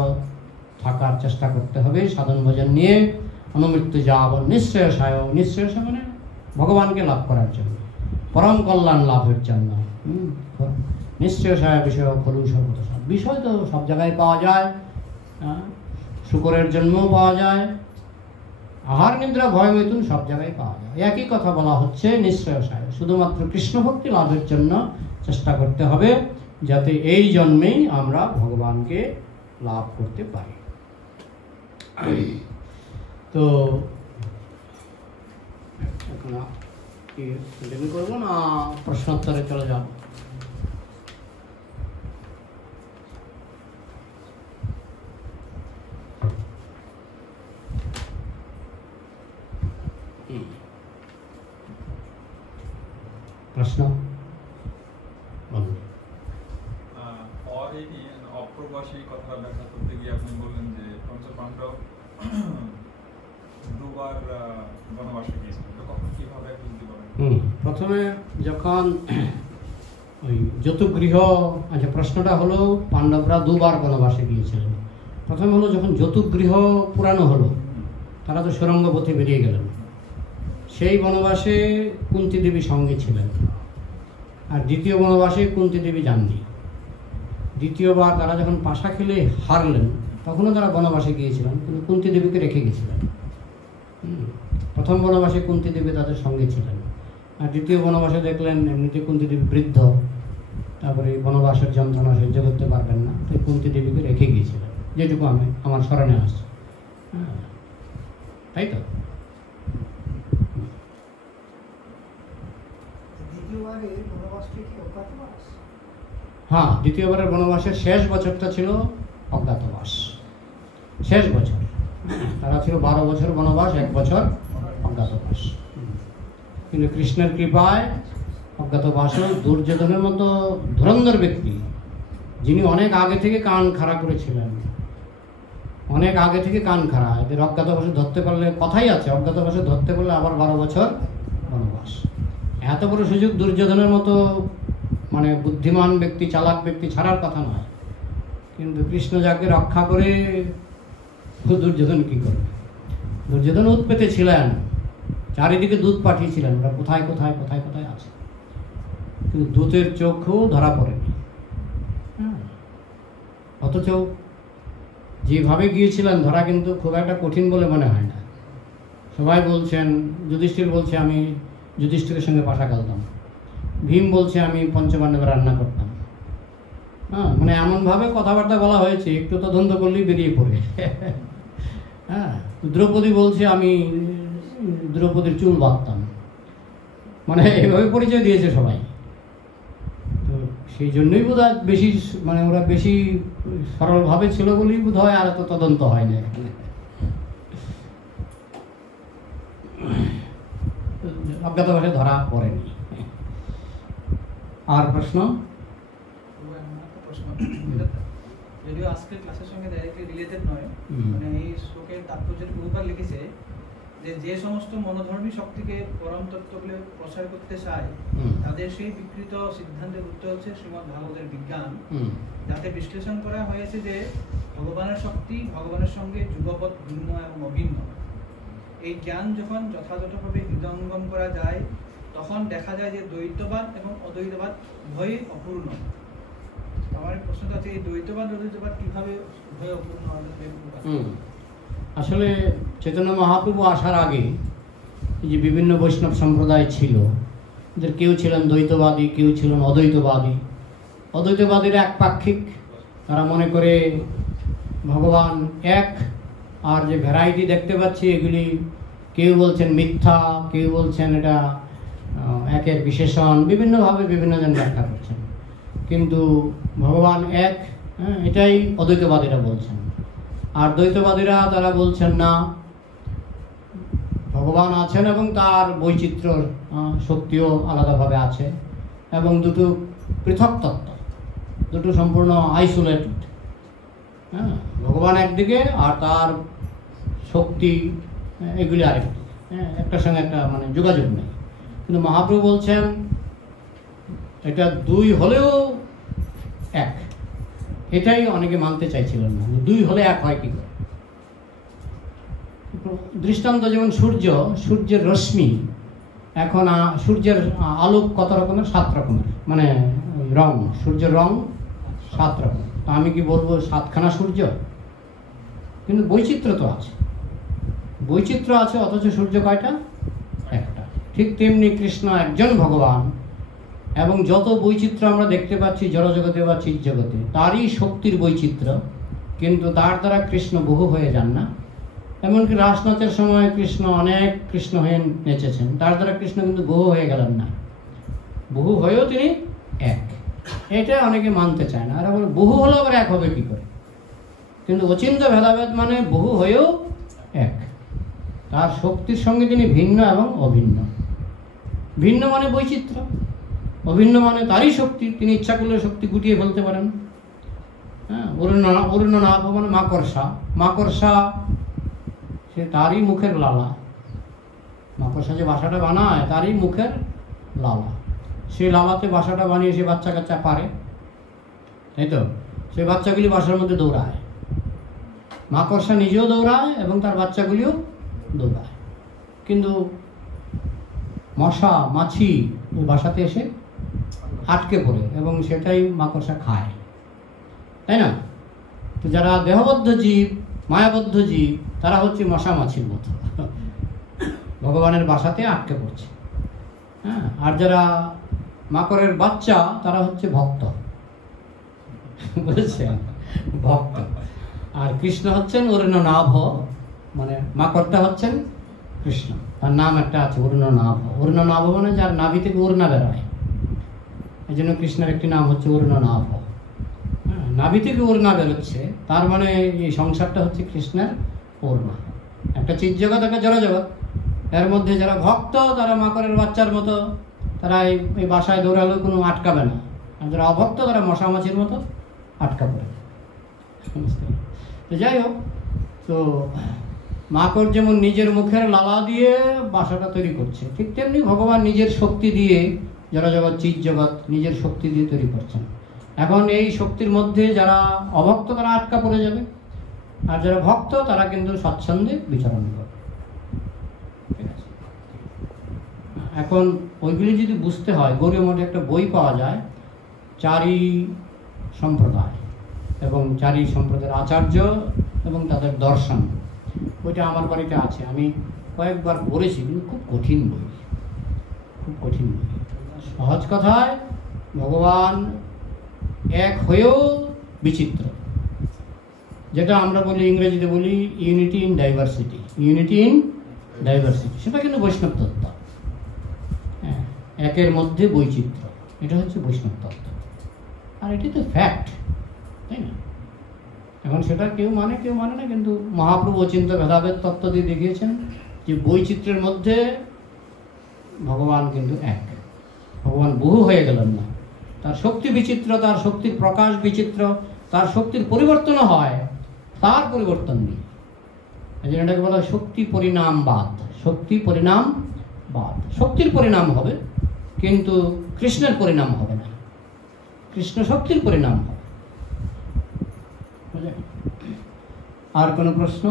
থাকার চেষ্টা করতে হবে সাধন ভজন নিয়ে। অনুমৃত্যু যাব নিশ্চয়সায় মানে ভগবানকে লাভ করার জন্য, পরম কল্যাণ লাভের জন্য। নিশ্চয়সায় বিষয় খলু সর্বত, বিষয় তো সব জায়গায় পাওয়া যায়, শুকরের জন্মও পাওয়া যায়, আহার নিদ্রা ভয় মৈথুন সব জায়গায় পাওয়া যায়। একই কথা বলা হচ্ছে নিশ্চয়সায়, শুধুমাত্র কৃষ্ণ ভক্তি লাভের জন্য চেষ্টা করতে হবে যাতে এই জন্মেই আমরা ভগবানকে লাভ করতে পারি। তো এখন কন্টিনিউ করবো না প্রশ্নোত্তরে চলে যাব? প্রশ্ন অপ্রবাসী কথা ব্যাখ্যা করতে গিয়ে আপনি বললেন যে পঞ্চপাণ্ডব দুবার বনবাসে গিয়েছিল, কখন কিভাবে বুঝতে পারেন? প্রথমে যখন ওই যতুগৃহ, আচ্ছা প্রশ্নটা হলো পাণ্ডবরা দুবার বনবাসে গিয়েছিলেন। প্রথমে হলো যখন যতুগৃহ পুরানো হলো, তারা তো সুরঙ্গ পথে বেরিয়ে গেলেন, সেই বনবাসে কুন্তী দেবী সঙ্গে ছিলেন। আর দ্বিতীয় বনবাসে কুন্তী দেবী যাননি। দ্বিতীয়বার তারা যখন পাশা খেলে হারলেন, তখনও তারা বনবাসে গিয়েছিলেন, কিন্তু কুন্তী দেবীকে রেখে গেছিলেন। প্রথম বনবাসে কুন্তী দেবী তাদের সঙ্গে ছিলেন, আর দ্বিতীয় বনবাসে দেখলেন এমনিতে কুন্তী দেবী বৃদ্ধ, তারপরে বনবাসের যন্ত্রণা সহ্য করতে পারবেন না, তাই কুন্তী দেবীকে রেখে গিয়েছিলেন, যেটুকু আমার স্মরণে আসছে। তাই তো হ্যাঁ, দ্বিতীয়বারের বনবাসের শেষ বছরটা ছিল অজ্ঞাতবাস, শেষ বছর। তারা ছিল 12 বছর বনবাস, 1 বছর অজ্ঞাতবাস। কিন্তু কৃষ্ণের কৃপায় অজ্ঞাতবাসও দুর্যোধনের মতো ধুরন্ধর ব্যক্তি, যিনি অনেক আগে থেকে কান খাড়া করেছিলেন, অনেক আগে থেকে কান খাড়া। এদের অজ্ঞাতবাসে ধরতে পারলে, কথাই আছে, অজ্ঞাতবাসে ধরতে পারলে আবার 12 বছর বনবাস। এত বড় সুযোগ দুর্যোধনের মতো মানে বুদ্ধিমান ব্যক্তি, চালাক ব্যক্তি ছাড়ার কথা নয়, কিন্তু কৃষ্ণ যাকে রক্ষা করে দুর্যোধন কি করবে? দুর্যোধন উৎপেতে ছিলেন, চারিদিকে দূত পাঠিয়েছিলেন, ওরা কোথায় কোথায় কোথায় কোথায় আছে, কিন্তু দূতের চোখও ধরা পড়েনি। অথচ যেভাবে গিয়েছিলেন ধরা কিন্তু খুব একটা কঠিন বলে মনে হয় না। সবাই বলছেন, যুধিষ্ঠির বলছে আমি যুধিষ্ঠিরের সঙ্গে পাশা খেলতাম, ভীম বলছে আমি পঞ্চপাণ্ডবের রান্না করতাম। মানে এমনভাবে কথাবার্তা বলা হয়েছে, একটু তদন্ত করলেই বেরিয়ে পড়ে। হ্যাঁ, দ্রৌপদী বলছে আমি দ্রৌপদীর চুল বাঁধতাম, মানে এভাবে পরিচয় দিয়েছে সবাই। তো সেই জন্যই বোধ হয় বেশি, মানে ওরা বেশি সরলভাবে ছিল বলেই বোধ হয় আর এত তদন্ত হয় না। অজ্ঞাতবাসে ধরা পড়েনি। আর প্রশ্ন? যদিও আজকের ক্লাসের সঙ্গে ডাইরেক্টলি রিলেটেড নয়, মানে এই শ্লোকের তাৎপর্যের বহুবার লিখেছে যে যে সমস্ত মনোধর্মী শক্তিকে পরম তত্ত্বগুলো প্রসার করতে চায় তাদের সেই বিকৃত সিদ্ধান্তের উত্তর হচ্ছে শ্রীমদ্ ভাগবতের বিজ্ঞান, যাতে বিশ্লেষণ করা হয়েছে যে ভগবানের শক্তি ভগবানের সঙ্গে যুগপৎ ভিন্ন এবং অভিন্ন। এই জ্ঞান যখন যথাযথভাবে হৃদয়ঙ্গম করা যায় তখন দেখা যায় যে দ্বৈতবাদ এবং অদ্বৈতবাদ উভয়ই অপূর্ণ। আমার প্রশ্নটা হচ্ছে এই দ্বৈতবাদ অদ্বৈতবাদ কিভাবে উভয় অপূর্ণ? আসলে চৈতন্য মহাপ্রভু আসার আগে যে বিভিন্ন বৈষ্ণব সম্প্রদায় ছিল, এদের কেউ ছিলেন দ্বৈতবাদী, কেউ ছিলেন অদ্বৈতবাদী। অদ্বৈতবাদীরা একপাক্ষিক, তারা মনে করে ভগবান এক, আর যে ভ্যারাইটি দেখতে পাচ্ছি এগুলি কেউ বলছেন মিথ্যা, কেউ বলছেন এটা একের বিশেষণ, বিভিন্নভাবে বিভিন্ন জন ব্যাখ্যা করছেন, কিন্তু ভগবান এক, এটাই অদ্বৈতবাদীরা বলছেন। আর দ্বৈতবাদীরা তারা বলছেন না, ভগবান আছেন এবং তার বৈচিত্র্য শক্তিও আলাদাভাবে আছে, এবং দুটো পৃথক তত্ত্ব, দুটো সম্পূর্ণ আইসোলেটেড। হ্যাঁ, ভগবান একদিকে আর তার শক্তি এগুলি আরেকদিকে, একটার সঙ্গে একটা মানে যোগাযোগ নেই। কিন্তু মহাপ্রভু বলছেন এটা দুই হলেও এক, এটাই অনেকে মানতে চাইছিলেন না, দুই হলে এক হয় কি করে। দৃষ্টান্ত যেমন সূর্যের রশ্মি, এখন সূর্যের আলোক কত রকমের? 7 রকমের, মানে রং, সূর্যের রং 7 রকম। তো আমি কি বলবো 7খানা সূর্য? কিন্তু বৈচিত্র্য তো আছে, বৈচিত্র্য আছে, অথচ সূর্য কয়টা? একটা। ঠিক তেমনি কৃষ্ণ একজন ভগবান, এবং যত বৈচিত্র্য আমরা দেখতে পাচ্ছি জড়জগতে বা চিৎ জগতে, তারই শক্তির বৈচিত্র্য, কিন্তু তার দ্বারা কৃষ্ণ বহু হয়ে যান না। এমনকি রাসনাথের সময় কৃষ্ণ অনেক কৃষ্ণ হয়ে নেচেছেন, তার দ্বারা কৃষ্ণ কিন্তু বহু হয়ে গেলেন না, বহু হয়েও তিনি এক। এটা অনেকে মানতে চায় না, আর আবার বহু হলেও আবার এক হবে কি করে? কিন্তু অচিন্ত ভেদাভেদ মানে বহু হয়েও এক, তার শক্তির সঙ্গে তিনি ভিন্ন এবং অভিন্ন। ভিন্ন মানে বৈচিত্র্য, অভিন্ন মানে তারই শক্তি, তিনি ইচ্ছা করলে শক্তি গুটিয়ে ফেলতে পারেন। হ্যাঁ, অরণ্যনাভ মানে মাকড়সা, মাকড়সা সে তারই মুখের লালা, মাকড়সা যে বাসাটা বানায় তারই মুখের লালা, সে লালাতে বাসাটা বানিয়ে সে বাচ্চা কাচ্চা পারে, তাই তো? সে বাচ্চাগুলি বাসার মধ্যে দৌড়ায়, মাকড়সা নিজেও দৌড়ায় এবং তার বাচ্চাগুলিও দৌড়ায়, কিন্তু মশা মাছি ওই বাসাতে এসে আটকে পড়ে এবং সেটাই মাকড়সা খায়, তাই না? তো যারা দেহবদ্ধ জীব, মায়াবদ্ধ জীব, তারা হচ্ছে মশা মাছির মতো, ভগবানের বাসাতে আটকে পড়ছে। হ্যাঁ, আর যারা মাকড়ের বাচ্চা তারা হচ্ছে ভক্ত, বুঝেছেন? ভক্ত। আর কৃষ্ণ হচ্ছেন অরণ্যনাভ, মানে মাকড়টা হচ্ছেন কৃষ্ণ, তার নাম একটা আছে অরণ্যনাভ। অরণ্যনাভ মানে যার নাভি থেকে ওড়না বেরোয়, এই জন্য কৃষ্ণের একটি নাম হচ্ছে অরণ্যনাভ। হ্যাঁ, নাভি থেকে ওড়না বেরোচ্ছে, তার মানে এই সংসারটা হচ্ছে কৃষ্ণের ওড়না। একটা চিৎ জগৎ, একটা জড়জগৎ, এর মধ্যে যারা ভক্ত তারা মাকড়ের বাচ্চার মতো, তারা এই বাসায় দৌড়ালেও কোনো আটকাবে না, আর যারা অভক্ত তারা মশা মাছির মতো আটকা পড়ে। তো যাই হোক, তো মাকড় যেমন নিজের মুখের লালা দিয়ে বাসাটা তৈরি করছে, ঠিক তেমনি ভগবান নিজের শক্তি দিয়ে জড়জগৎ চিৎ জগৎ নিজের শক্তি দিয়ে তৈরি করছেন। এখন এই শক্তির মধ্যে যারা অভক্ত তারা আটকা পড়ে যাবে, আর যারা ভক্ত তারা কিন্তু স্বচ্ছন্দে বিচরণ করবে। ঠিক আছে, এখন ওইগুলি যদি বুঝতে হয়, গৌড়ীয় মঠে একটা বই পাওয়া যায়, চারি সম্প্রদায় এবং চারি সম্প্রদায়ের আচার্য এবং তাদের দর্শন। ওইটা আমার বাড়িতে আছে, আমি কয়েকবার পড়েছি, কিন্তু খুব কঠিন বই, খুব কঠিন বই। সহজ কথায় ভগবান এক হয়েও বিচিত্র, যেটা আমরা বলি, ইংরেজিতে বলি unity in diversity, unity in diversity, সেটা কিন্তু বৈষ্ণব তত্ত্ব। হ্যাঁ, একের মধ্যে বৈচিত্র্য, এটা হচ্ছে বৈষ্ণব তত্ত্ব, আর এটি তো ফ্যাক্ট, তাই না? এখন সেটা কেউ মানে কেউ মানে না, কিন্তু মহাপ্রভু অচিন্ত ভেদাভেদ তত্ত্ব দিয়ে দেখিয়েছেন যে বৈচিত্র্যের মধ্যে ভগবান কিন্তু এক, ভগবান বহু হয়ে গেলেন না। তার শক্তি বিচিত্র, তার শক্তির প্রকাশ বিচিত্র, তার শক্তির পরিবর্তনও হয়, তার পরিবর্তন নেই। এই জন্য এটাকে বলা হয় শক্তি পরিণামবাদ। শক্তি পরিণামবাদ, শক্তির পরিণাম হবে কিন্তু কৃষ্ণের পরিণাম হবে না, কৃষ্ণ শক্তির পরিণাম হবে। আর কোনো প্রশ্ন?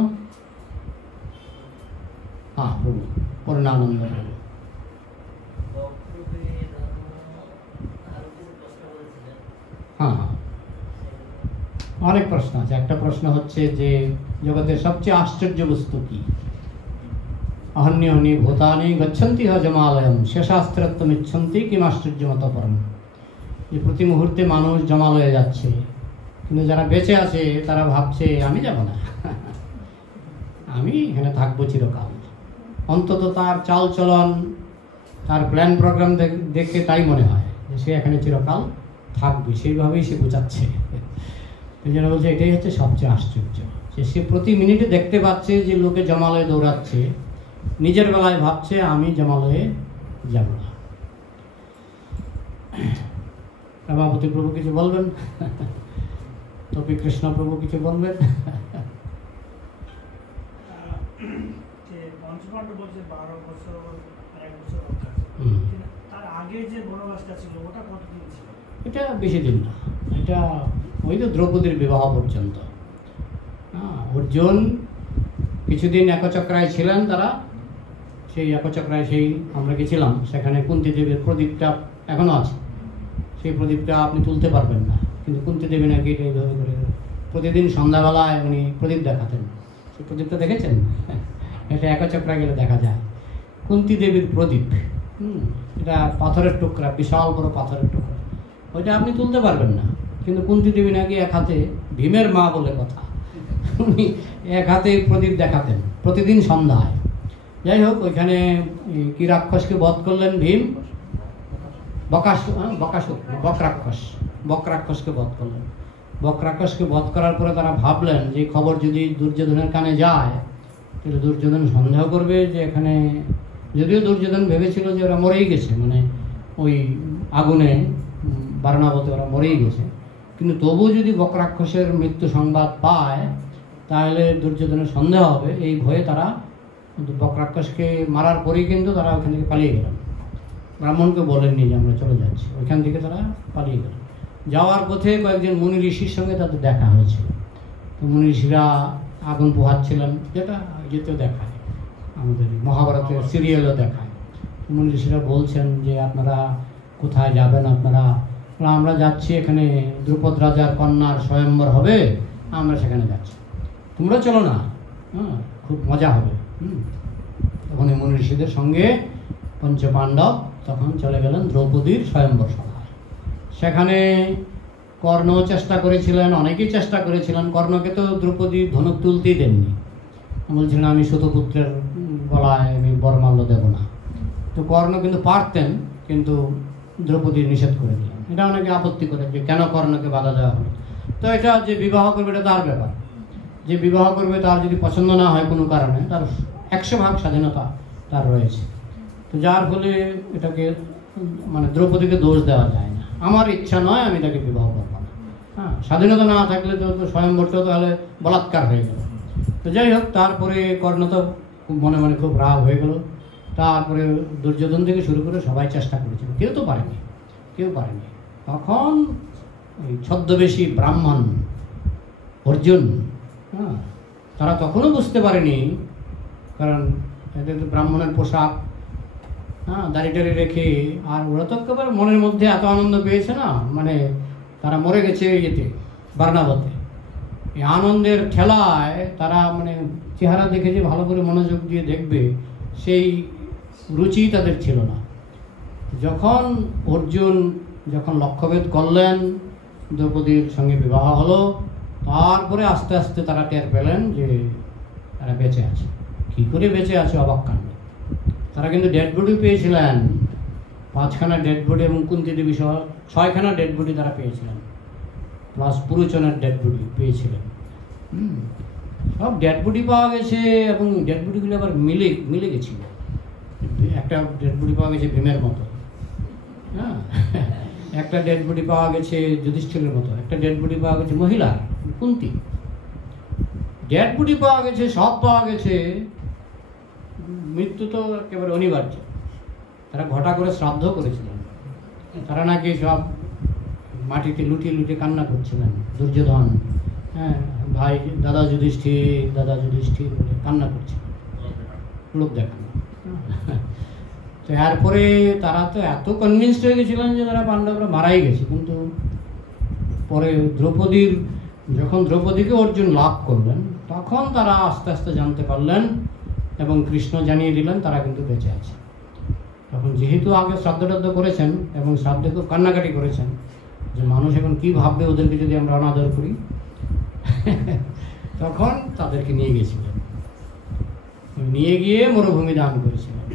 হ্যাঁ, প্রভু পূর্ণানন্দ। হ্যাঁ, অনেক প্রশ্ন আছে। একটা প্রশ্ন হচ্ছে যে জগতের সবচেয়ে আশ্চর্য বস্তু কি? অহন্যহনি ভূতানি গচ্ছন্তি জমালয়ম শেষাস্ত্রত্বম ইচ্ছন্তি কিম আশ্চর্যমত পরম। যে প্রতি মুহূর্তে মানুষ জমালয়ে যাচ্ছে, কিন্তু যারা বেঁচে আছে তারা ভাবছে আমি যাব না, আমি এখানে থাকবো চিরকাল। অন্তত তার চাল চলন, তার প্ল্যান প্রোগ্রাম দেখে তাই মনে হয় যে সে এখানে চিরকাল থাকবে, সেইভাবেই সে বোঝাচ্ছে। এই জন্য বলছে এটাই হচ্ছে সবচেয়ে আশ্চর্য, যে সে প্রতি মিনিটে দেখতে পাচ্ছে যে লোকে জমালয়ে দৌড়াচ্ছে, নিজের বেলায় ভাবছে আমি জমালয়ে যাব না। রমাপতি প্রভু কিছু বলবেন? তপি কৃষ্ণ প্রভু কিছু বলবেন? এটা বেশি দিন না, এটা ওই তো দ্রৌপদীর বিবাহ পর্যন্ত। অর্জুন কিছুদিন একচক্রায় ছিলেন, তারা সেই একচক্রায়, সেই আমরা গেছিলাম সেখানে, কুন্তী দেবীর প্রদীপটা এখনো আছে। সেই প্রদীপটা আপনি তুলতে পারবেন না, কিন্তু কুন্তী দেবী নাকি এটা এইভাবে করে প্রতিদিন সন্ধ্যাবেলায় উনি প্রদীপ দেখাতেন। সেই প্রদীপটা দেখেছেন? এটা একচক্রা গেলে দেখা যায়, কুন্তী দেবীর প্রদীপ। এটা পাথরের টুকরা, বিশাল বড় পাথরের টুকরা, ওইটা আপনি তুলতে পারবেন না, কিন্তু কুন্তী দেবী নাকি এক হাতে, ভীমের মা বলে কথা, উনি এক হাতে প্রদীপ দেখাতেন প্রতিদিন সন্ধ্যায়। যাই হোক, ওইখানে কি রাক্ষসকে বধ করলেন ভীম? বকরাক্ষসকে বধ করলেন। বকরাক্ষসকে বধ করার পরে তারা ভাবলেন যে খবর যদি দুর্যোধনের কানে যায় তাহলে দুর্যোধন সন্দেহ করবে যে এখানে, যদিও দুর্যোধন ভেবেছিল যে ওরা মরেই গেছে, মানে ওই আগুনে বারণাবতে ওরা মরেই গেছে, কিন্তু তবুও যদি বকরাক্ষসের মৃত্যু সংবাদ পায় তাহলে দুর্যোধনের সন্দেহ হবে। এই ভয়ে তারা বকরাক্ষসকে মারার পরেই কিন্তু তারা ওখান থেকে পালিয়ে গেলেন। ব্রাহ্মণকে বলেননি যে আমরা চলে যাচ্ছি, ওইখান থেকে তারা পালিয়ে গেলেন। যাওয়ার পথে কয়েকজন মুনি ঋষির সঙ্গে তাদের দেখা হয়েছিল। তো মুনি ঋষিরা আগুন পোহাচ্ছিলেন, যেটা যেতেও দেখায়, আমাদের মহাভারতের সিরিয়ালও দেখায়। মুনি ঋষিরা বলছেন যে আপনারা কোথায় যাবেন? আপনারা? আমরা যাচ্ছি, এখানে দ্রুপদ রাজার কন্যার স্বয়ম্বর হবে, আমরা সেখানে যাচ্ছি, তোমরা চলো না, হ্যাঁ খুব মজা হবে। তখন এই মুনি ঋষিদের সঙ্গে পঞ্চপাণ্ডব তখন চলে গেলেন দ্রৌপদীর স্বয়ম্বর সভায়। সেখানে কর্ণ চেষ্টা করেছিলেন, অনেকেই চেষ্টা করেছিলেন। কর্ণকে তো দ্রৌপদী ধনুক তুলতেই দেননি, বলছিলেন আমি সুতপুত্রের গলায় আমি বরমাল্য দেব না। তো কর্ণ কিন্তু পারতেন, কিন্তু দ্রৌপদী নিষেধ করে দিলেন। এটা অনেকে আপত্তি করে যে কেন কর্ণকে বাধা দেওয়া হলো। তো এটা যে বিবাহ করবে এটা তার ব্যাপার, যে বিবাহ করবে তার যদি পছন্দ না হয় কোনো কারণে, তার 100% স্বাধীনতা তার রয়েছে। তো যার ফলে এটাকে মানে দ্রৌপদীকে দোষ দেওয়া যায় না, আমার ইচ্ছা নয় আমি তাকে বিবাহ করবো না। হ্যাঁ, স্বাধীনতা না থাকলে তো স্বয়ংবরটা তাহলে বলাৎকার হয়ে গেল। তো যাই হোক, তারপরে কর্ণ তো মনে মনে খুব রাগ হয়ে গেল। তারপরে দুর্যোধন থেকে শুরু করে সবাই চেষ্টা করেছিল, কেউ পারেনি। তখন ওই ছদ্মবেশী ব্রাহ্মণ অর্জুন, হ্যাঁ, তারা তখনও বুঝতে পারেনি, কারণ এদের ব্রাহ্মণের পোশাক, হ্যাঁ, দাড়ি রেখে, আর ওরা তো একেবারে মনের মধ্যে এত আনন্দ পেয়েছে না, মানে তারা মরে গেছে ইয়েতে, বার্নাবতে। এই আনন্দের ঠেলায় তারা মানে চেহারা দেখে যে ভালো করে মনোযোগ দিয়ে দেখবে সেই রুচি তাদের ছিল না। যখন অর্জুন লক্ষ্যভেদ করলেন, দ্রৌপদীর সঙ্গে বিবাহ হলো, তারপরে আস্তে আস্তে তারা টের পেলেন যে তারা বেঁচে আছে। কী করে বেঁচে আছে, অবাক কাণ্ড। তারা কিন্তু ডেড বডি পেয়েছিলেন, 5খানা ডেড বডি এবং কুন্তী দেবী সহ 6খানা ডেড বডি তারা পেয়েছিলেন, প্লাস পুরুচনের ডেড বডি পেয়েছিলেন। সব ডেড বডি পাওয়া গেছে, এবং ডেড বডিগুলো আবার মিলে গেছিল। একটা ডেড বডি পাওয়া গেছে ভীমের মতো, হ্যাঁ, একটা ডেড বডি পাওয়া গেছে যুধিষ্ঠিরের মতো, একটা ডেড বডি পাওয়া গেছে মহিলার, কুন্তী। ডেড বডি পাওয়া গেছে, সব পাওয়া গেছে, মৃত্যু তো একেবারে অনিবার্য। তারা ঘটা করে শ্রাদ্ধ করেছিলেন, তারা নাকি সব মাটিতে লুটিয়ে কান্না করছিলেন। দুর্যোধন, হ্যাঁ, ভাই দাদা যুধিষ্ঠির বলে কান্না করছিলেন, লোক দেখানো। তো এরপরে তারা তো এত কনভিন্সড হয়ে গেছিলেন যে তারা পাণ্ডবরা মারাই গেছে। কিন্তু পরে যখন দ্রৌপদীকে অর্জুন লাভ করলেন, তখন তারা আস্তে আস্তে জানতে পারলেন, এবং কৃষ্ণ জানিয়ে দিলেন তারা কিন্তু বেঁচে আছে। তখন যেহেতু আগে শ্রাদ্ধ করেছেন এবং শ্রাদ্ধে খুব কান্নাকাটি করেছেন, যে মানুষ এখন কি ভাববে ওদেরকে যদি আমরা অনাদর করি, তখন তাদেরকে নিয়ে গিয়েছিলেন, নিয়ে গিয়ে মরুভূমি দান করেছিলেন,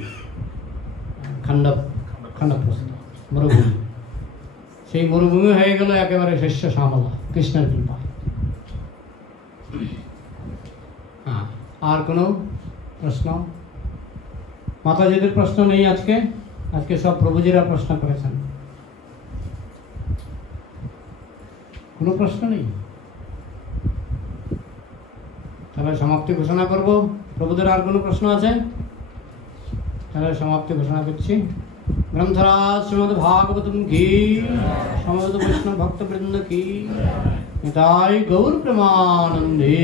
খান্ডপ্রস্থ মরুভূমি। সেই মরুভূমি হয়ে গেল একেবারে শস্য শ্যামলা, কৃষ্ণের কৃপা। হ্যাঁ, আর কোনো প্রশ্ন? মাতাজিদের প্রশ্ন নেই আজকে সব প্রভুজিরা প্রশ্ন করেছেন। কোনো প্রশ্ন নেই? তাহলে সমাপ্তি ঘোষণা করব। প্রভুদের আর কোনো প্রশ্ন আছে? তাহলে সমাপ্তি ঘোষণা করছি। গ্রন্থরাজ শ্রীমদ্ ভাগবতম কি, সমবেত বৈষ্ণব ভক্তবৃন্দ কি, নিতাই গৌর প্রেমানন্দে।